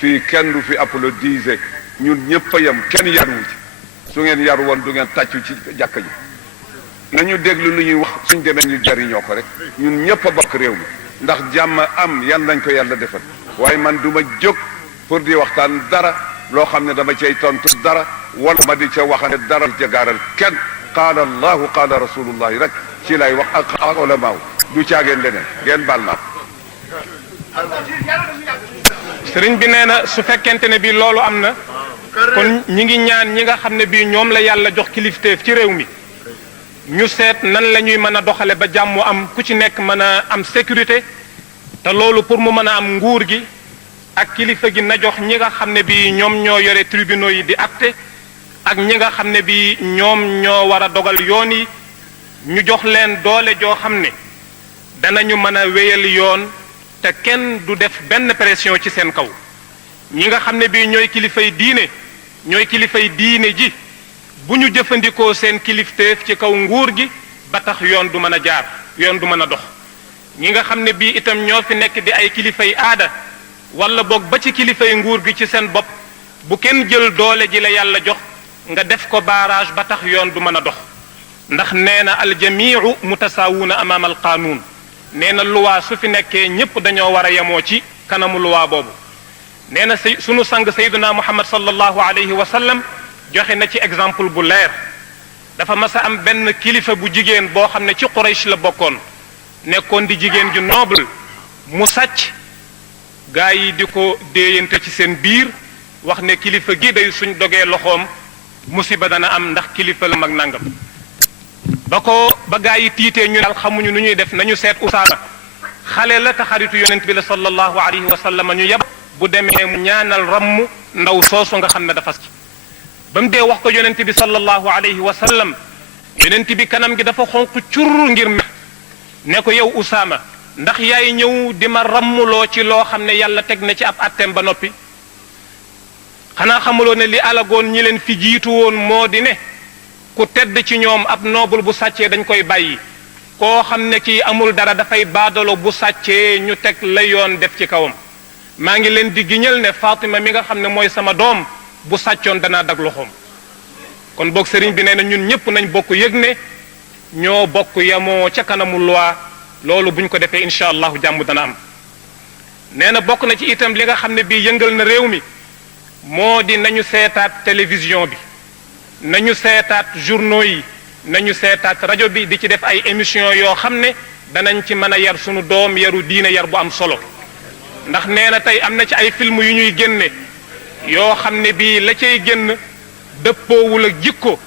fii kenn du fi applaudise ñun ñëpp a yem kenn yaruwu ci su ngeen yaru woon du ngeen tàccu ci jàkka ji nañu déglu lu ñuy wax suñ demee ñu jariñoo ko rek ñun ñëpp a bokk réew mi ndax jàmm am yal nañ ko yàlla defal waaye man du ma jóg pour di waxtaan dara loo xam ne dama cay tontu dara wala ma di ca waxane dara di ca gaaral kenn qaala allahu qaala rasulullahi rek ci lay wax ak ulamaaw du caageen leneen ngeen baal ma sëriñ bi nee na su fekkente ne bii loolu am na kon ñi ngi ñaan ñi nga xam ne bii ñoom la yàlla jox kilifteef ci réew mi ñu seet nan la ñuy mën a doxale ba jàmm am ku ci nekk mën a am sécurité te loolu pour mu mën a am nguur gi ak kilifa gi na jox ñi nga xam ne bii ñoom ñoo yore tribunaux yi di atte ak ñi nga xam ne bii ñoom ñoo war a dogal yoon yi ñu jox leen doole joo xam ne danañu mën a wéyal yoon te kenn du def benn pression ci seen kaw ñi nga xam ne bii ñooy kilifay diine ji bu ñu jëfandikoo seen kilifteef ci kaw nguur gi ba tax yoon du mën a jaar yoon du mën a dox ñi nga xam ne bii itam ñoo fi nekk di ay kilifay aada wala boog ba ci kilifay nguur gi ci seen bopp bu kenn jël doole ji la yàlla jox nga def ko barrage ba tax yoon du mën a dox ndax nee na aljamiu mutasaawuuna amaama alqaanuun nee na luwaa su fi nekkee ñépp dañoo war a yemoo ci kanamu luwaa boobu nee na sunu sang sayyiduna muhammad sallallahu alayhi wa sallam joxe na ci exemple bu leer dafa mas a am benn kilifa bu jigéen boo xam ne ci Quraysh la bokkoon nekkoon di jigéen ju noble mu sàcc gaa yi di ko déeyante ci seen biir wax ne kilifa gi day suñ dogee loxoom musiba dana am ndax kilifa la mag nangam ba gaa yi tiitee ñu daal xamuñu nu ñuy def nañu seet Usaama xale la te xaritu yonent bi la sallallahu alayhi wa sallam ñu yab bu demee mu ñaanal ramm ndaw soosu nga xam ne dafa ci ba mu dee wax ko yonent bi sallallahu alayhi wa sallam yonent bi kanam gi dafa xonq cur ngir ne ko yow Usaama ndax yaay ñëw di ma rammuloo ci loo xam ne yàlla teg na ci ab atteem ba noppi xanaa xamuloo ne li alagoon ñi leen fi jiitu woon moo di ne ku tedd ci ñoom ab noble bu sàccee dañ koy bàyyi koo xam ne kii amul dara dafay baadalo bu sàccee ñu teg la yoon def ci kawam maa ngi leen di giñal ne Fatima mi nga xam ne mooy sama doom bu sàccoon danaa dag loxoom kon boog sëriñ bi nee na ñun ñépp nañ bokk yëg ne ñoo bokk yemoo ca kanamu loi loolu buñ ko defee incha allahu jàmm dana am nee na bokk na ci itam li nga xam ne bii yëngal na réew mi moo di nañu seetaat télévision bi nañu seetaat journaux yi nañu seetaat rajo bi di ci def ay émission yoo xam ne danañ ci mën a yar sunu doom yaru diine yar bu am solo ndax nee na tey am na ci ay film yu ñuy génne yoo xam ne bii la cay génn dëppoowul ak jikko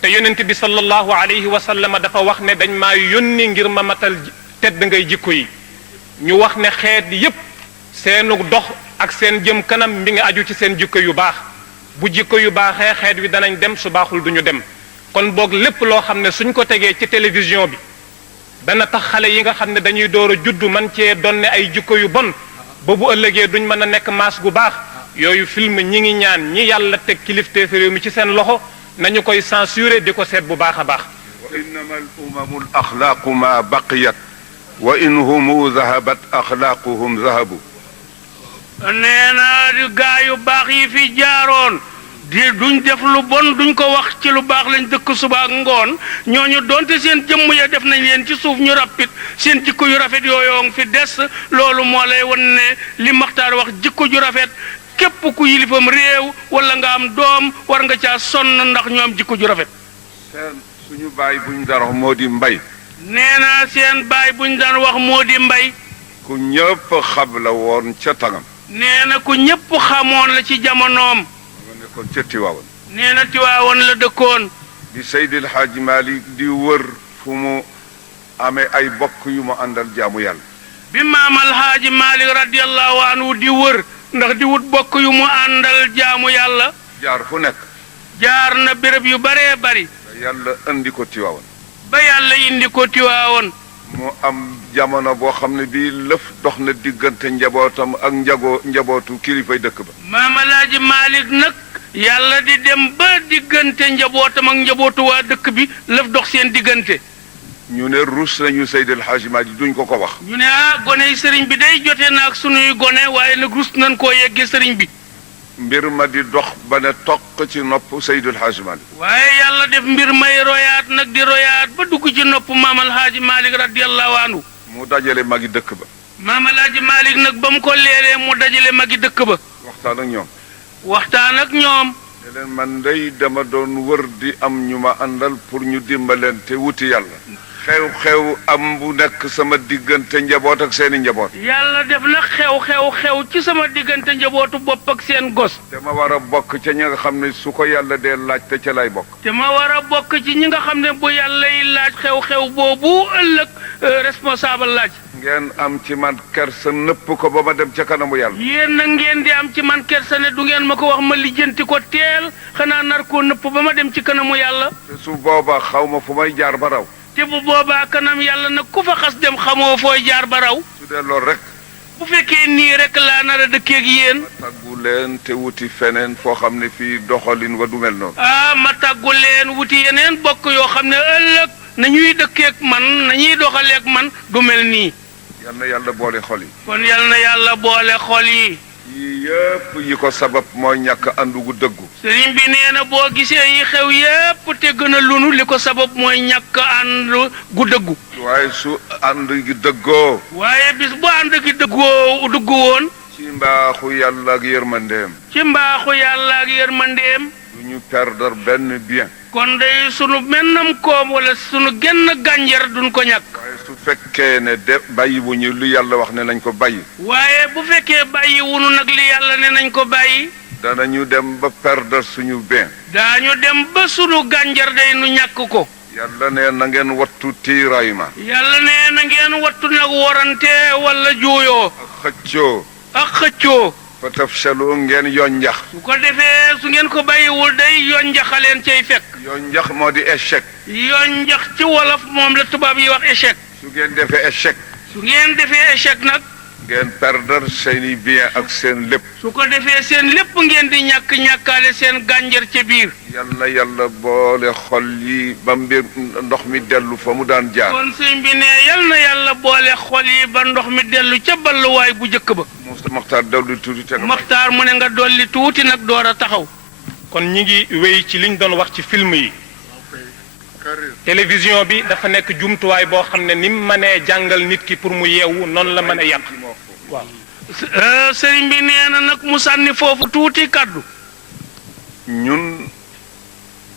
te yonent bi sallallahu alayhi wa sallam dafa wax ne dañ maa yónni ngir ma matal tedd ngay jikko yi ñu wax ne xeet yépp seenu dox ak seen jëm kanam mi nga aju ci seen jikko yu baax bu jikko yu baaxee xeet wi danañ dem su baaxul duñu dem kon boog lépp loo xam ne suñ ko tegee ci télévision bi dana tax xale yi nga xam ne dañuy door a juddu man cee donne ay jikko yu bon ba bu ëllëgee duñ mën a nekk maas gu baax yooyu film ñi ngi ñaan ñi yàlla teg kilifteef réew mi ci seen loxo nañu koy censurer di ko seet bu baax a baax wa innama al umamu al axlaaqu ma baqiyat wa in humu zahabat axlaaquhum zahabu nee na gaa yu baax yi fi jaaroon di duñ def lu bon duñ ko wax ci lu baax lañ dëkk suba ak ngoon ñooñu donte seen jëmm ya def nañ leen ci suuf ñu rappit seen jikko yu rafet yooyoo ngi fi des loolu moo lay wan ne li Maxtaar wax jikko ju rafet képp ku yilifam réew wala nga am doom war nga caa sonn ndax ñoom jikko ju rafet. seen suñu baay buñ dara wax moo di mbay. nee na seen baay buñ daan wax moo di mbay. ku ñëpp xam la woon ca tangam. nee na ku ñëpp xamoon la ci jamonoom. nga nekkoon ca Tiwaawan. nee na Tiwaawan la dëkkoon. di Seydil Hadji Malick di wër fu mu amee ay bokk yu mu àndal jaamu yàlla. bi maam Alhaaji Malick radiyallahu anhu di wër ndax di wut bokk yu mu àndal jaamu yàlla. jaar fu nekk. jaar na béréb yu baree bari. yàlla indi ko Tiwaawan. ba yàlla indi ko Tiwaawan. mu am jamono boo xam ne bii lëf dox na diggante njabootam ak njabootu kilifay dëkk ba. maam Alaaji Malick nag yàlla di dem ba diggante njabootam ak njabootu waa dëkk bi lëf dox seen diggante. ñu ne rus nañu Seydil Hadji Malick duñ ko wax. ñu ne gone yi sëriñ bi day jote na ak sunuy gone waaye nag rus nañ koo yeggee sëriñ bi. mbir ma di dox ba ne toq ci nopp Seydil Hadji Malick. waaye yàlla def mbir may royaat nag di royaat ba dugg ci nopp maam Alhaaji Malick radiyallahu anhu. mu dajale magi dëkk ba. maam Alhaaji Malick nag ba mu ko leeree mu dajale magi dëkk ba. waxtaan ak ñoom. waxtaan ak ñoom. ne leen man day dama doon wër di am ñu ma àndal pour ñu dimbaleen te wuti yàlla. xew-xew am bu nekk sama diggante njaboot ak seeni njaboot. yàlla def na xew ci sama diggante njabootu bopp ak seen gos. te ma war a bokk ca ñi nga xam ne su ko yàlla dee laaj te ca lay bokk. te ma war a bokk ci ñi nga xam ne bu yàlla yi laaj xew-xew boobu ëllëg responsable laaj. ngeen am ci man kersa nëpp ko ba ma dem ca kanamu yàlla. yéen na ngeen di am ci man kersa ne du ngeen ma ko wax ma lijjanti ko teel xanaa nar koo nëpp ba ma dem ci kanamu yàlla. te su boobaa xaw ma fu may jaar ba raw. te bu boobaa kanam yàlla nag ku fa xas dem xamoo fooy jaar ba raw. su dee loolu rek. nar a dëkkeeg yéen tàggu leen te wuti feneen foo xam ne fii doxalin wa du mel noonu. ma tàggu leen wuti yeneen bokk yoo xam ne ëllëg nañuy dëkkeeg man nañuy doxaleeg man du mel nii. yal na yàlla boole xol yi. kon yal na yàlla boole xol yi. yii yëpp yi ko sabab mooy ñàkk àndu gu dëggu. sëriñ bi nee na boo gisee yi xew yépp te gën a lunu li ko sabab mooy ñàkk ànd gu dëggu. waaye su ànd gi dëggoo. waaye bis bu ànd gi dëggu woon. ci mbaaxu yàlla ak yërmandeem. ci mbaaxu yàlla ak yërmandeem. du ñu perdre benn bien. kon day sunu mennam koom wala sunu genn gànjar duñ ko ñàkk. waaye su fekkee ne bàyyi wu ñu lu yàlla wax ne nañ ko bàyyi. waaye bu fekkee bàyyi wunu nag li yàlla ne nañ ko bàyyi. danañu dem ba perdre suñu bien. daañu dem ba sunu gànjar day nu ñàkk ko. yàlla ne na ngeen wattu tiiraay ma. yàlla ne na ngeen wattu nag warante wala juuyoo. ak xëccoo. ak xëccoo. fa tafshalu ngeen yonjax. su ko defee su ngeen ko bàyyiwul day yonjaxaleen cay fekk. yonjax moo di échec. yonjax ci wolof moom la tubaab yi wax échec. su ngeen defee échec. su ngeen defee échec nag. ngeen perdre seeni bien ak seen lépp. su ko defee seen lépp ngeen di ñàkkaale seen gànjar ca biir. yàlla boole xol yi ba mbir ndox mi dellu fa mu daan jaar. kon sëñ bi ne yal na yàlla boole xol yi ba ndox mi dellu ca balluwaay bu njëkk ba. Maxtaar dolli tuuti te Maxtaar mu ne nga dolli tuuti nag door a taxaw. kon ñi ngi wéy ci liñ doon wax ci film yi. télévision bi dafa nekk jumtuwaay boo xam ne ni mu mënee jàngal nit ki pour mu yeewu noonu la mën a yàq. waaw. sëriñ bi nee na nag mu sànni foofu tuuti kaddu. ñun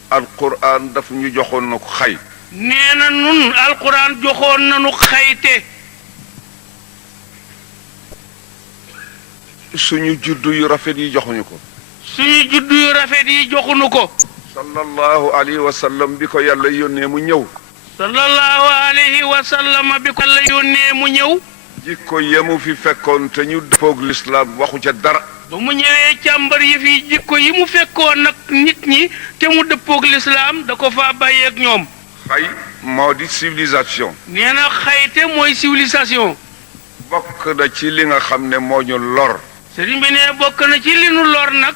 alquran daf ñu joxoon na ko xay. nee na nun alquran joxoon nañu xayte. suñu juddu yu rafet yi joxuñu ko. suñu juddu yu rafet yi joxuñu ko. sallallahu alayhi wa sallam bi ko yàlla yónnee mu ñëw. sallallahu alayhi wa sallam bi ko yàlla yónnee mu ñëw. jikko yemu fi fekkoon te ñu dëppoog lislaam waxu ca dara. ba mu ñëwee càmbar yi fi jikko yi mu fekkoon nag nit ñi te mu dëppoog lislaam da ko faa bàyyeeg ñoom. xay moo di civilisation. nee na xayte mooy civilisation. bokk na ci li nga xam ne moo ñu lor. sëriñ bi ne bokk na ci li nu lor nag.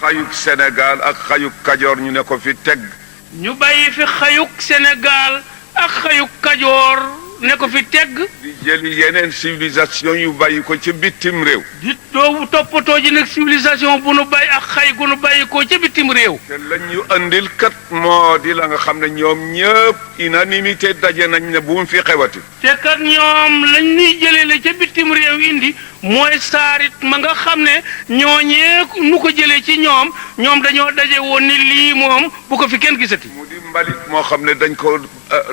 xayuk Sénégal ak xayuk Kajoor ñu ne ko fi teg. ñu bàyyi fi xayuk Sénégal ak xayuk Kajoor ne ko fi tegg. di jëli yeneen civilisation yu bàyyi ko ci bitim réew. di doo toppatoo ji nag civilisation bu nu bàyyi ak xay gu nu bàyyi ko ca bitim réew. te lañ ñu andil kat moo di la nga xam ne ñoom ñëpp unanimité daje nañ ne bu mu fi xewati. te kat ñoom lañ ñuy jëlee la ca bitim réew indi mooy saarit ma nga xam ne ñooñee nu ko jëlee ci ñoom dañoo daje woon ni lii moom bu ko fi kenn gisati. mu di mbalit moo xam ne dañ ko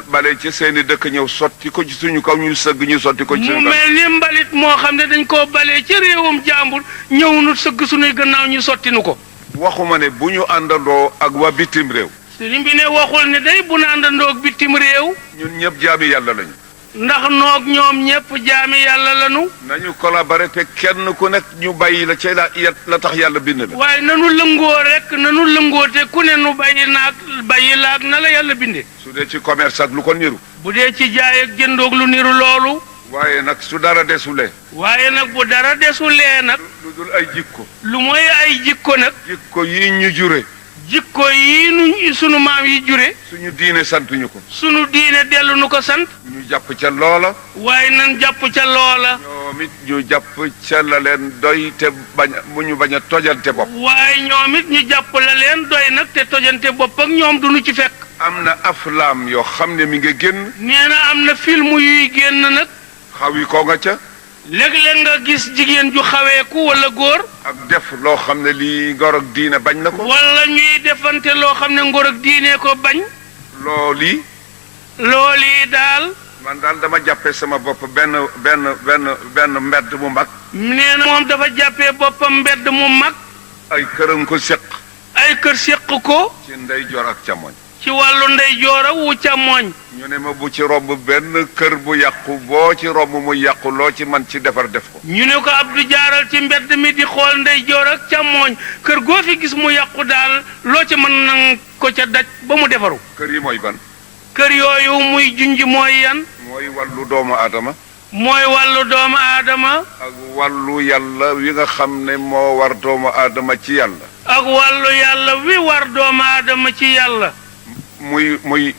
bale ci seeni dëkk ñëw sotti ko ci suñu kaw ñu sëgg ñu sotti ko ci mu mel ni mbalit moo xam ne dañ koo balee ci réewum jàmbur ñëw nu sëgg suñuy gannaaw ñu sotti nu ko. waxuma ne bu ñu àndandoo ak waa bitim réew. sëriñ bi ne waxul ne day bu nu àndandoo ak bitim réew. ñun ñëpp jaami yàlla lañu. ndax noog ñoom ñëpp jaami yàlla lanu. nañu collaborer te kenn ku nekk ñu bàyyi la ca la tax yàlla bind la. waaye nanu lëngoo rek nanu lëngoo te ku ne nu bàyyi laag na la yàlla binde. su dee ci commerce ak lu ko niru. bu dee ci jaay ak jëndoog lu niru loolu. waaye nag su dara desulee. waaye nag bu dara desulee nag. lu dul ay jikko. lu mooy ay jikko nag. jikko yi ñu jure. jikko yi nu sunu maam yi jure. suñu diine santuñu ko. sunu diine dellu nu ko sant. ñu jàpp ca loola. waaye nan jàpp ca loola. ñoom it ñu jàpp ca la leen doy te ñu bañ a tojante bopp. waaye ñoom it ñu jàpp la leen doy nag te tojante bopp ak ñoom du nu ci fekk. am na aflaam yoo xam ne mi ngi génn. nee na am na film yuy génn nag. xaw yi ko nga ca. léeg-léeg nga gis jigéen ju xaweeku wala góor. ak def loo xam ne lii ngor ak diine bañ na ko. wala ñuy defante loo xam ne ngor ak diine ko bañ. loolu daal. man daal dama jàppee sama bopp benn mbedd mu mag. nee na moom dafa jàppee boppam mbedd mu mag. ay këram ko séq. ay kër séq ko. ci ndeyjoor ak càmmoñ. ci wàllu ndeyjoor ak wu càmmoñ. ñu ne ma bu ci romb benn kër bu yàqu boo ci romb mu yàqu loo ci man ci defar def ko. ñu ne ko Abdou jaaral ci mbedd mi di xool ndeyjoor ak càmmoñ kër goo fi gis mu yàqu daal loo ci mën nang ko ca daj ba mu defaru. kër yi mooy ban. kër yooyu muy junj mooy yan. mooy wàllu doomu aadama. mooy wàllu doomu aadama ak wàllu yàlla wi nga xam ne moo war doomu aadama ci yàlla ak wàllu yàlla wi war doomu aadama ci yàlla muy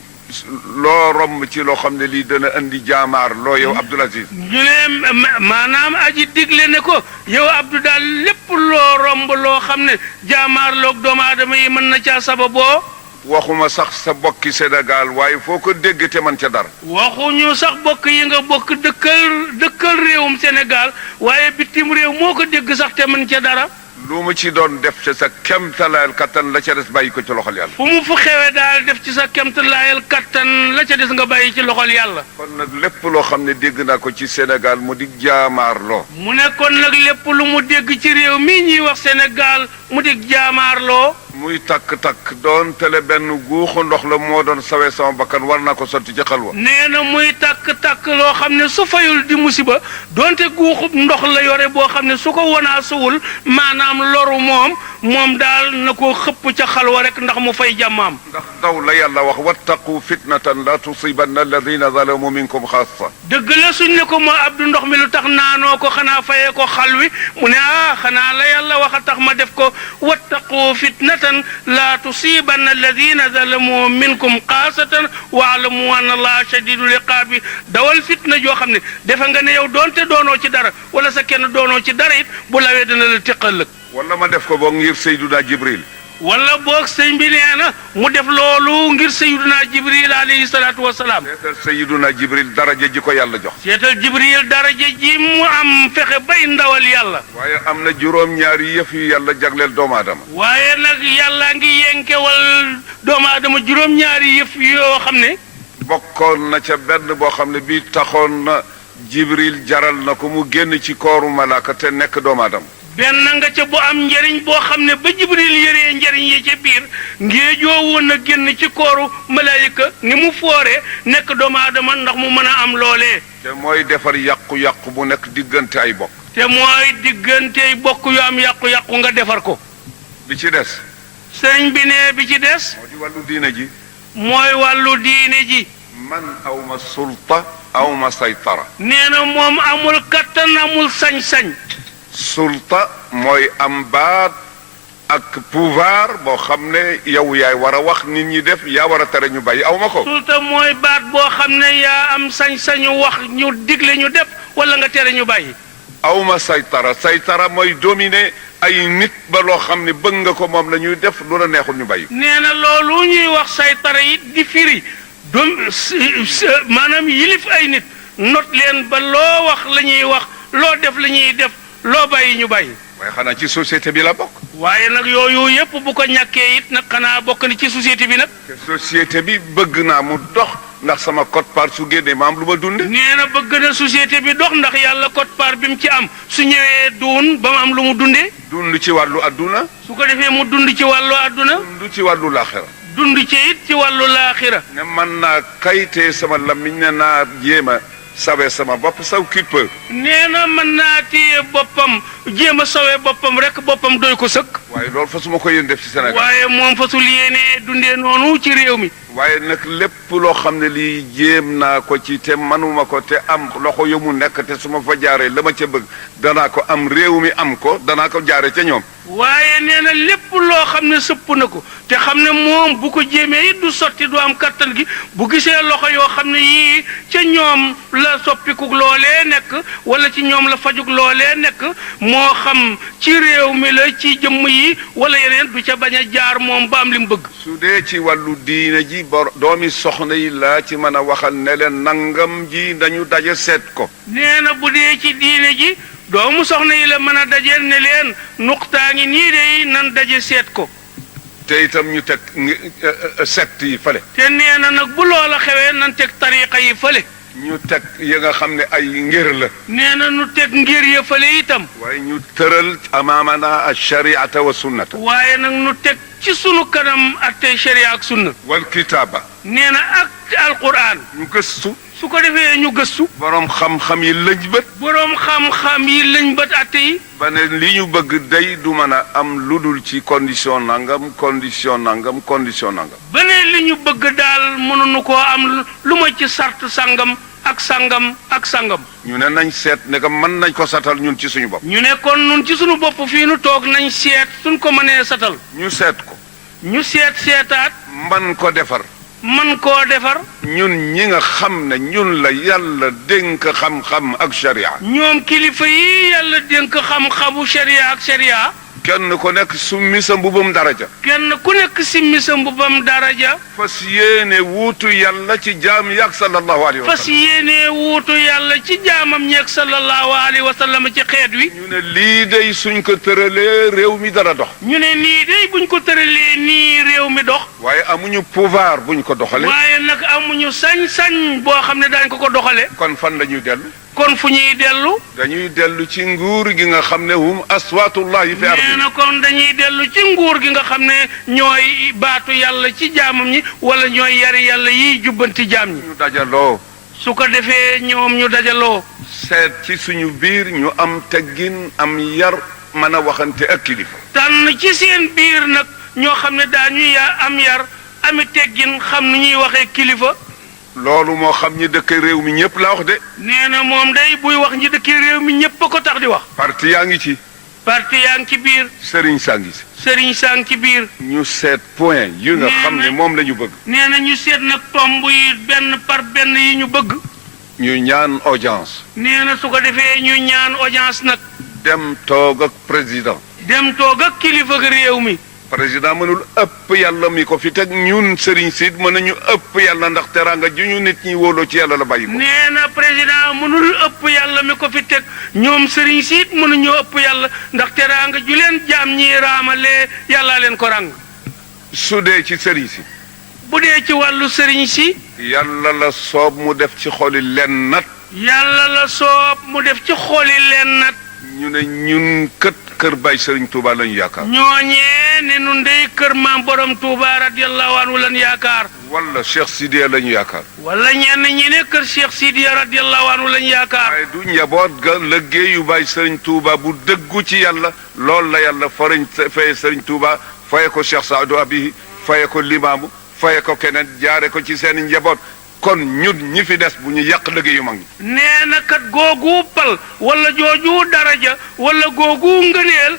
loo romb ci loo xam ne lii dana indi jaamaar loo yow Abdoul Aziz ñu ne maanaam aji digle ne ko yow Abdou daal lépp loo romb loo xam ne jaamaarloog doomu aadama yi mën na caa sababoo waxuma sax sa bokki Sénégal waaye foo ko dégg te man ca dara waxuñu sax bokk yi nga bokk dëkkal réewum Sénégal waaye bitim réew moo ko dégg sax te mën ca dara lu mu ci doon def ci sa kemtalaayal kattan la ca des bàyyi ko ci loxol yàlla fu mu fu xewe daal def ci sa kemtalaayal kattan la ca des nga bàyyi ci loxol yàlla kon nag lépp loo xam ne dégg naa ko ci Sénégal mu di jaamaarloo mu ne kon nag lépp lu mu dégg ci réew mii ñuy wax Sénégal mu di jaamaarloo muy takk-takk doon tele benn guuxu ndox la moo doon sawee sama bakkan war naa ko sotti ci xalwa nee na muy takk-takk loo xam ne su fayul di musiba doonte guuxub ndox la yore boo xam ne su ko wanaa suwul maanaam loru moom daal na ko xëpp ca xalwa rek ndax mu fay jàmmaam ndax daw la yàlla wax wattaqu fitnatan la tusibanna alladina zalamu minkum xaasa dëgg la suñ ne ko moo Abdou ndox mi lu tax naanoo ko xanaa fayee ko xal wi mu ne xanaa la yàlla wax a tax ma def ko wattaqu fitnatan la tusibanna alladina zalamu minkum xaasatan waalamu anna allaha shadidul iqaabi dawal fitna joo xam ne defe nga ne yow doonte doonoo ci dara wala sa kenn doonoo ci dara it bu lawee dana la tiqal wala ma def ko boog ngir Seyduna Jibril wala boog sëñ bi nee na mu def loolu ngir Seyduna Jibril alayhi salaatu wasalaam seetal Seyduna Jibril daraja ji ko yàlla jox seetal Jibril daraja ji mu am fexe bay ndawal yàlla waaye am na juróom-ñaari yëf yu yàlla jagleel doomu aadama waaye nag yàllaa ngi yenkewal doomu aadama juróom-ñaari yëf yoo xam ne bokkoon na ca benn boo xam ne bii taxoon na Jibril jaral na ko mu génn ci kooru malaaka te nekk doomu aadama benn nga ca bu am njëriñ boo xam ne ba Jibril yëree njëriñ yi ca biir ngir joowoon na génn ci kooru malaayika ni mu fooree nekk doomu aadama ndax mu mën a am loolee te mooy defar yàqu-yàqu bu nekk diggante ay bokk te mooy diggante ay bokk yu am yàqu-yàqu nga defar ko bi ci des sëriñ bi ne bi ci des moo di wàllu diine ji mooy wàllu diine ji man awma sulta awma saytara nee na moom amul kattan amul sañ-sañ sulta mooy am baat ak pouvoir boo xam ne yow yaay war a wax nit ñi def yaa war a tere ñu bàyyi aw ma ko sulta mooy baat boo xam ne yaa am sañ-sañu wax ñu digle ñu def wala nga tere ñu bàyyi aw ma saytara mooy dominer ay nit ba loo xam ne bëgg nga ko moom la ñuy def lu la neexul ñu bàyyi nee na loolu ñuy wax saytara yi di firi maanaam yilif ay nit not leen ba loo wax la ñuy wax loo def la ñuy def loo bàyyi ñu bàyyi waaye xanaa ci société bi la bokk waaye nag yooyu yépp bu ko ñàkkee it nag xanaa bokk ni ci société bi nag te société bi bëgg naa mu dox ndax sama code part su génnee ma am lu ma dunde nee na bëgg na société bi dox ndax yàlla code part bi mu ci am su ñëwee duun ba mu am lu mu dundee dund ci wàllu adduna su ko defee mu dund ci wàllu adduna dund ci wàllu laaxira dund ci it ci wàllu laaxira ne man naa kayitee sama lamiñ ne naa jéema sawe sama bopp saw qui peut nee na mën naa téye boppam jéem a sawee boppam rek boppam doy ko sëkk waaye loolu fa su ma ko yéen def ci Sénégal waaye moom fasul yéenee dundee noonu ci réew mi waaye nag lépp loo xam ne lii jéem naa ko ci te manuma ko te am loxo yu mu nekk te su ma fa jaaree la ma ca bëgg danaa ko am réew mi am ko danaa ko jaare ca ñoom waaye nee na lépp loo xam ne sëpp na ko te xam ne moom bu ko jéemee it du sotti du am kattan gi bu gisee loxo yoo xam ne yii ca ñoom la soppiku loolee nekk wala ci ñoom la fajug loolee nekk moo xam ci réew mi la ci jëmm yi wala yeneen du ca bañ a jaar moom ba am li mu bëgg su dee ci wàllu diine ji doomi soxna yi laa ci mën a waxal ne leen nangam ji dañu daje seet ko nee na bu dee ci diine ji doomu soxna yi la mën a dajeel ne leen nuqtaa ngi nii de nan daje seet ko te itam ñu teg secte yi fële te nee na nag bu loola xewee nan teg tariqa yi fële ñu teg yi nga xam ne ay ngir la nee na nu teg ngir ya fële itam waaye ñu tëral amaamana alshariata wa sunnata waaye nag nu teg ci sunu kanam attey sharia ak sunna wal kitaaba nee na ak alquran ñu gëstu su ko defee ñu gëstu boroom xam-xam yi lëj bët boroom xam-xam yi lañ bët atte yi ba ne li ñu bëgg day du mën a am lu dul ci condition nangam condition nangam ba ne li ñu bëgg daal mënuñu koo am lu ma ci sart sàngam ak sangam ak sangam. ñu ne nañ seet ne que mën nañ ko satal ñun ci suñu bopp. ñu ne kon nun ci sunu bopp fii nu toog nañ seet suñ ko mënee satal. ñu seet ko. ñu seetaat. man ko defar. man koo defar. ñun ñi nga xam ne ñun la yàlla dénk xam-xam ak sharia. ñoom kilifa yi yàlla dénk xam-xamu sharia ak sharia. kenn ku nekk summi sa mbubam daraja. kenn ku nekk simmi sa mbubam daraja. fas yéene wuutu yàlla ci jaam yaak sallallahu alayhi wa fas sallam. yéene wuutu yàlla ci jaamam ñeeg sallallahu alayhi wa sallam ci xeet wi. ñu ne lii day suñ ko tëralee réew mi dara dox. ñu ne nii day buñ ko tëralee nii réew mi dox. waaye amuñu pouvoir buñ ko doxale waaye nag amuñu sañ-sañ boo xam ne daañ ko doxale. kon fan la ñuy dellu. kon fu ñuy dellu. dañuy dellu ci nguur gi nga xam ne hum aswaatullahi fi ardi. nee na kon dañuy dellu ci nguur gi nga xam ne ñooy baatu yàlla ci jaamam ñi wala ñooy yari yàlla yiy jubbanti jaam ñi. ñu dajaloo. su ko defee ñoom ñu dajaloo. seet ci suñu biir ñu am teggin am yar mën a waxante ak kilifa. tànn ci seen biir nag ñoo xam ne daañu am yar ami teggin xam nu ñuy waxee kilifa. loolu moo xam ñi dëkk réew mi ñëpp la wax de. nee na moom day buy wax ñi dëkk réew mi ñëpp a ko tax di wax. parti yaa ngi ci. parti yaa ngi ci biir. sëriñ saa ngi si. sëriñ saa ngi ci biir. ñu seet point yi nga xam ne moom la ñu bëgg. nee na ñu seet nag tomb yi benn par benn yi ñu bëgg. ñu ñaan audience. nee na su ko defee ñu ñaan audience nag. dem toog ak président. dem toog ak kilifa ak réew mi. président mënul ëpp yàlla mi ko fi teg ñun sëriñ siit mën nañu ëpp yàlla ndax teraanga ju ñu nit ñi wóoloo ci yàlla la bàyyi ko. nee na président mënul ëpp yàlla mi ko fi teg ñoom sëriñ siit mënuñoo ëpp yàlla ndax teraanga ju leen jaam ñi raamalee yàllaa leen ko ràng. su dee ci sëriñ si. bu dee ci wàllu sëriñ si. yàlla la soob mu def ci xoli len nat. yàlla la soob mu def ci xoli leen nat. ñu ne ñun kër Baay Sëriñ Touba lañu yaakaar. ñooñee ne nun dey kër maam borom Touba radiyallahu anhu lan yaakaar. wala Cheikh Sidiya lañu yaakaar. wala ñenn ñi ne kër Cheikh Sidiya radiyallahu anhu lañ yaakaar. waaye du njaboot ga liggéeyu Baay Sëriñ Touba bu dëggu ci yàlla loolu la yàlla fariñ faye Sëriñ Touba faye ko Cheikh Saadu Abihi faye ko Limaamu faye ko keneen jaare ko ci seen njaboot. kon ñun ñi fi des bu ñu yàq liggéeyu mag ñi. nee na kat googu pal wala jooju daraja wala googu ngëneel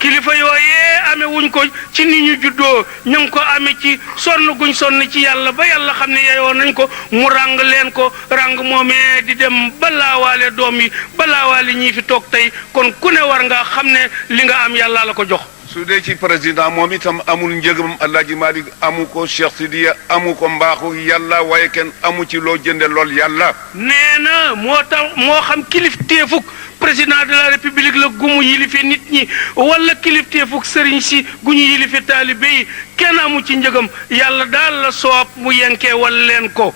kilifa yooyee amee wuñ ko ci ni ñu juddoo ñu ngi ko amee ci sonn guñ sonn ci yàlla ba yàlla xam ne yeyoo nañ ko mu ràng leen ko ràng moomee di dem balaawaale doom yi balaawaale ñii fi toog tey kon ku ne war nga xam ne li nga am yàlla la ko jox. su dee ci président moom itam amul njëgam Alaaji Malik amu ko Cheikh Sidiya amu ko mbaaxu yàlla waaye kenn amu ci loo jënde lool yàlla. nee na moo tax moo xam kilifteefuk président de la république la gumu yilife nit ñi wala kilifteefuk sëriñ si gu ñu yilife taalibe yi kenn amu ci njëgam yàlla daal la soob mu yenkee wal leen ko.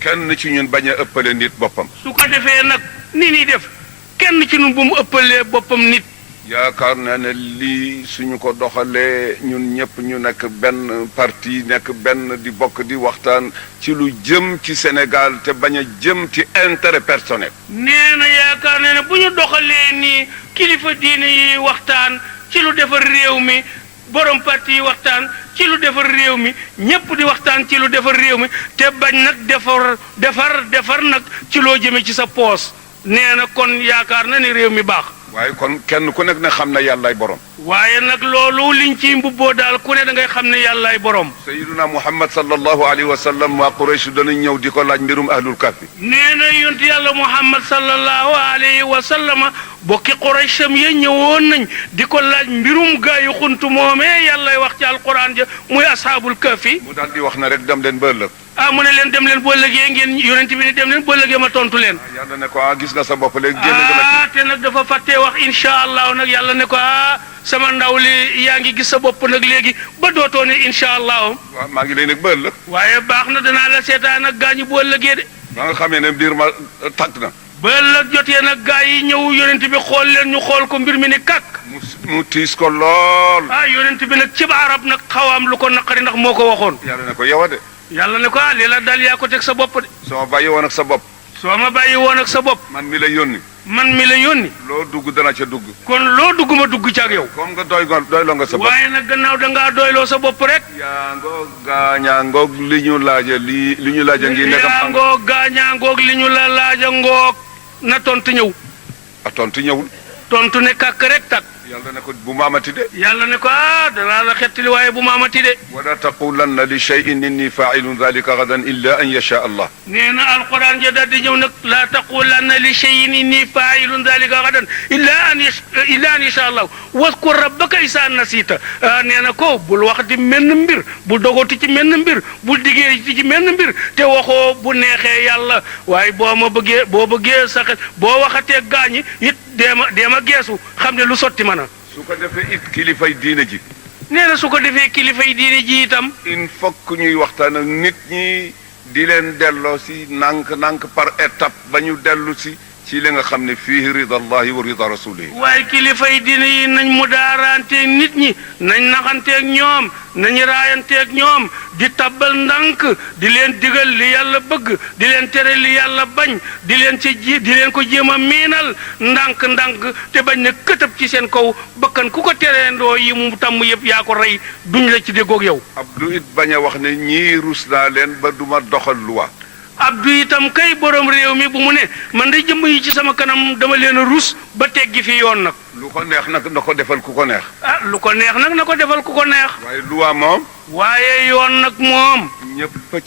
kenn ci ñun bañ a ëppale nit boppam. su ko defee nag ni ni def kenn ci ñun bu mu ëppalee boppam nit. yaakaar naa ne lii suñu ko doxalee ñun ñëpp ñu nekk benn parti nekk benn di bokk di waxtaan ci lu jëm ci Sénégal te bañ a jëm ci intérêt personnel. nee na yaakaar na ne bu ñu doxalee nii kilifa diine yi waxtaan ci lu defar réew mi borom parti yi waxtaan ci lu defar réew mi ñëpp di waxtaan ci lu defar réew mi te bañ nag defar nag ci loo jëmee ci sa poos nee na kon yaakaar na ne réew mi baax. waaye kon kenn ku nekk ne xam na yàllaay borom. waaye nag loolu liñ ciy mbubboo daal ku ne da ngay xam ne yàllaay borom. Sayyiduna Muhammad sallallahu alayhi wa sallam waa Quraysh danañ ñëw di ko laaj mbirum ahlul kahfi. nee na yonent yàlla Muhammad sallallahu alayhi wa sallam bokki Quraysham ya ñëwoon nañ di ko laaj mbirum gaayu xuntu moomee yàllay wax ci alquran ja muy ashaabul kahfi. mu daal di wax na rek dem leen ba ëllëg. mu ne leen dem leen boo lëgee ngeen yonent bi ne dem leen boo lëgee ma tontu leen. yàlla ne ko gis nga sa bopp léegi génn nga te nag dafa fàttee wax incha allah nag yàlla ne ko sama ndaw li yaa ngi gis sa bopp nag léegi ba dootoo ne incha allah. waaw maa ngi lay nag ba ëllëg. waaye baax na danaa la seetaan ak gaañu boo lëgee de. ba nga xamee ne mbir ma tàkk na. ba ëllëg jotee nag gaa yi ñëw yonent bi xool leen ñu xool ko mbir mi ni kàkk. mu tiis ko lool. yonent bi nag ci arab nag xawaam lu ko naqari ndax moo ko waxoon. yàlla ne ko yow de. yàlla ne ko lii la dal yaa ko teg sa bopp de. soo bàyyi woon ak sa bopp soo ma bàyyi woon ak sa bopp man mi la yónni man mi la yónni loo dugg dana ca dugg kon loo dugg ma dugg ci ak yow comme nga doyloo nga sa bopp waaye nag gannaaw da ngaa doyloo sa bopp rek yaa ngoog gaañaa ngoog li ñu laaja li ñu laaja ngi nekk yaa ngoog gaañaa ngoog li ñu la laaja ngoog na tontu ñëw a tontu ñëwul tontu ne kàkk rek tak yàlla ne ko bu ma amati de yàlla ne ko danaa la xettali waaye bu ma amati de wala taqulanna li shay'in inni fa'ilun dhalika gadan illa an yasha allah nee na alquran ja daal di ñëw nag laa taqulanna li shay'in inni fa'ilun dhalika gadan illa an yasha allah waskur rabbaka isa nasita nee na ko bul wax di menn mbir bul dogoti ci menn mbir bul diggee ci menn mbir te waxoo bu neexee yàlla waaye boo bëggee sax boo waxatee gaañi it deema geesu xam ne lu sotti mana su ko defee it kilifay diine ji nee na su ko defee kilifay diine ji itam il faut que ñuy waxtaan ak nit ñi di leen delloo si nànk par étape ba ñu dellu si ci li nga xam ne fii rida allahi wa rida rasulihi waaye kilifay diine yi nañ mu daaraanteeg nit ñi nañ naxanteeg ñoom nañ raayanteeg ñoom di tabbal ndànk di leen digal li yàlla bëgg di leen tere li yàlla bañ di leen ko jéem a miinal ndànk te bañ na këtëb ci seen kaw bakkan ku ko tereendoo yi mu tàmm yëpp yaa ko rey duñ la ci déggoog yow Abdou it bañ a wax ne ñii rus naa leen ba duma doxal luwa Abdou itam kay borom réew mi bu mu ne man de jëmm yi ci sama kanam dama leen a rus ba teggi fi yoon nag lu ko neex nag na ko defal ku ko neex lu ko neex nag na ko defal ku ko neex waaye luwa moom waaye yoon nag moom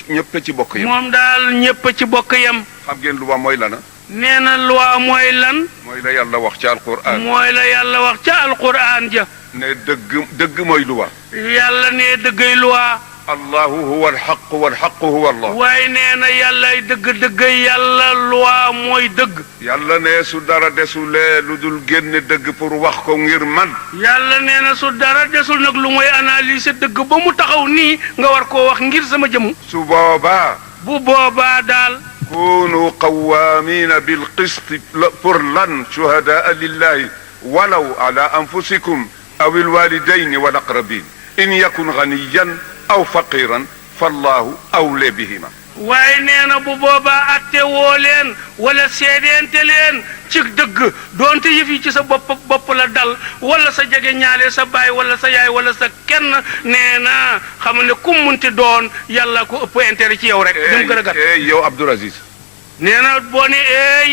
ñëpp ci bokk yem moom daal ñëpp ci bokk yem xam ngeen luwa mooy lana nee na loi mooy lan mooy la yàlla wax ci alquran mooy la yàlla wax ca alquran ja ne dëgg mooy luwa yàlla ne dëggay loi allahu huwa alxaq walxaqu huwa allah waaye nee na yàllay dëgg yàlla loi mooy dëgg yàlla ne su dara desulee lu dul génne dëgg pour wax ko ngir man yàlla nee na su dara desul nag lu mooy analyser dëgg ba mu taxaw nii nga war koo wax ngir sama jëmm su boobaa bu boobaa daal kunu qawamina bilqisti pour lan shuhadaa lillahi walaw ala anfusikum aw alwalidayni wal aqrabin in yakun ganiyan aw faqiran fallahu awle bihima waaye nee na bu boobaa atte woo leen wala seedeente leen ci dëgg doonte yëf yi ci sa bopp la dal wala sa jege ñaale sa baay wala sa yaay wala sa kenn nee na xam ne ku munti doon yàlla ko ëpp intérêt ci yow rek dem gën a gàtt yow Abdoul Aziz nee na boo ne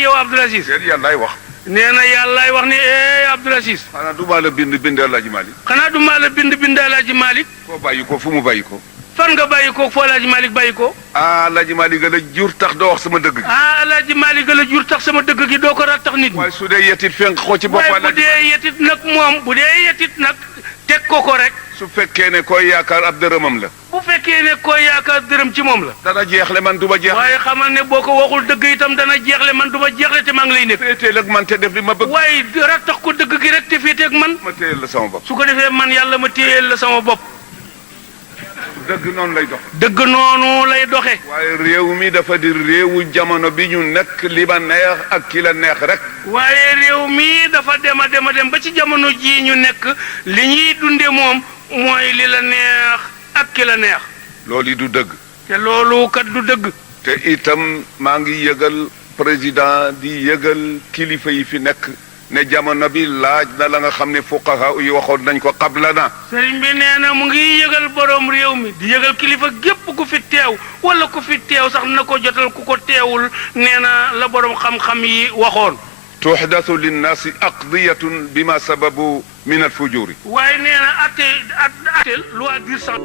yow Abdoul Aziz yàllaay wax nee na yàllaay wax ni Abdoul Aziz xanaa du maa la bind Alaaji Malik xanaa du maa la bind Alaaji Malik foo bàyyi ko fu mu bàyyi ko fan nga bàyyi ko foo Alaaji Malik bàyyi ko Alaaji Malik la jur tax doo wax sama dëgg gi Alaaji Malik la jur tax sama dëgg gi doo ko rattax nit ñi waaye su dee yetit fenk ko ci bopp waaye bu dee yetit nag moom bu dee yetit nag teg ko rek su fekkee ne koy yaakaar ab dërëmam la bu fekkee ne koy yaakaar dërëm ci moom la dana jeexle man du ma jeexle waaye xamal ne boo ko waxul dëgg itam dana jeexle man du ma jeexle te maa ngi lay nekk féeteel ak man te def li ma bëgg waaye rattax ko dëgg gi rek te féete ak man ma téyel la sama bopp su ko defee man yàlla ma téyel la sama bopp dëgg noonu lay dox dëgg noonu lay doxe waaye réew mi dafa di réewu jamono bi ñu nekk li ma neex ak ki la neex rek waaye réew mi dafa dem ba ci jamono jii ñu nekk li ñuy dunde moom mooy li la neex ak ki la neex loolu du dëgg te loolu kat du dëgg te itam maa ngi yëgal président di yëgal kilifa yi fi nekk ne jamono bi laaj na la nga xam ne fuqaha yi waxoon nañ ko qablana sëriñ bi nee na mu ngi yëgal borom réew mi di yëgal kilifa gépp ku fi teew wala ku fi teew sax na ko jotal ku ko teewul nee na la borom xam-xam yi waxoon tuhdathu linnaasi aqdiyatun bima sababu min alfujuri waaye nee na atte loi d'urgence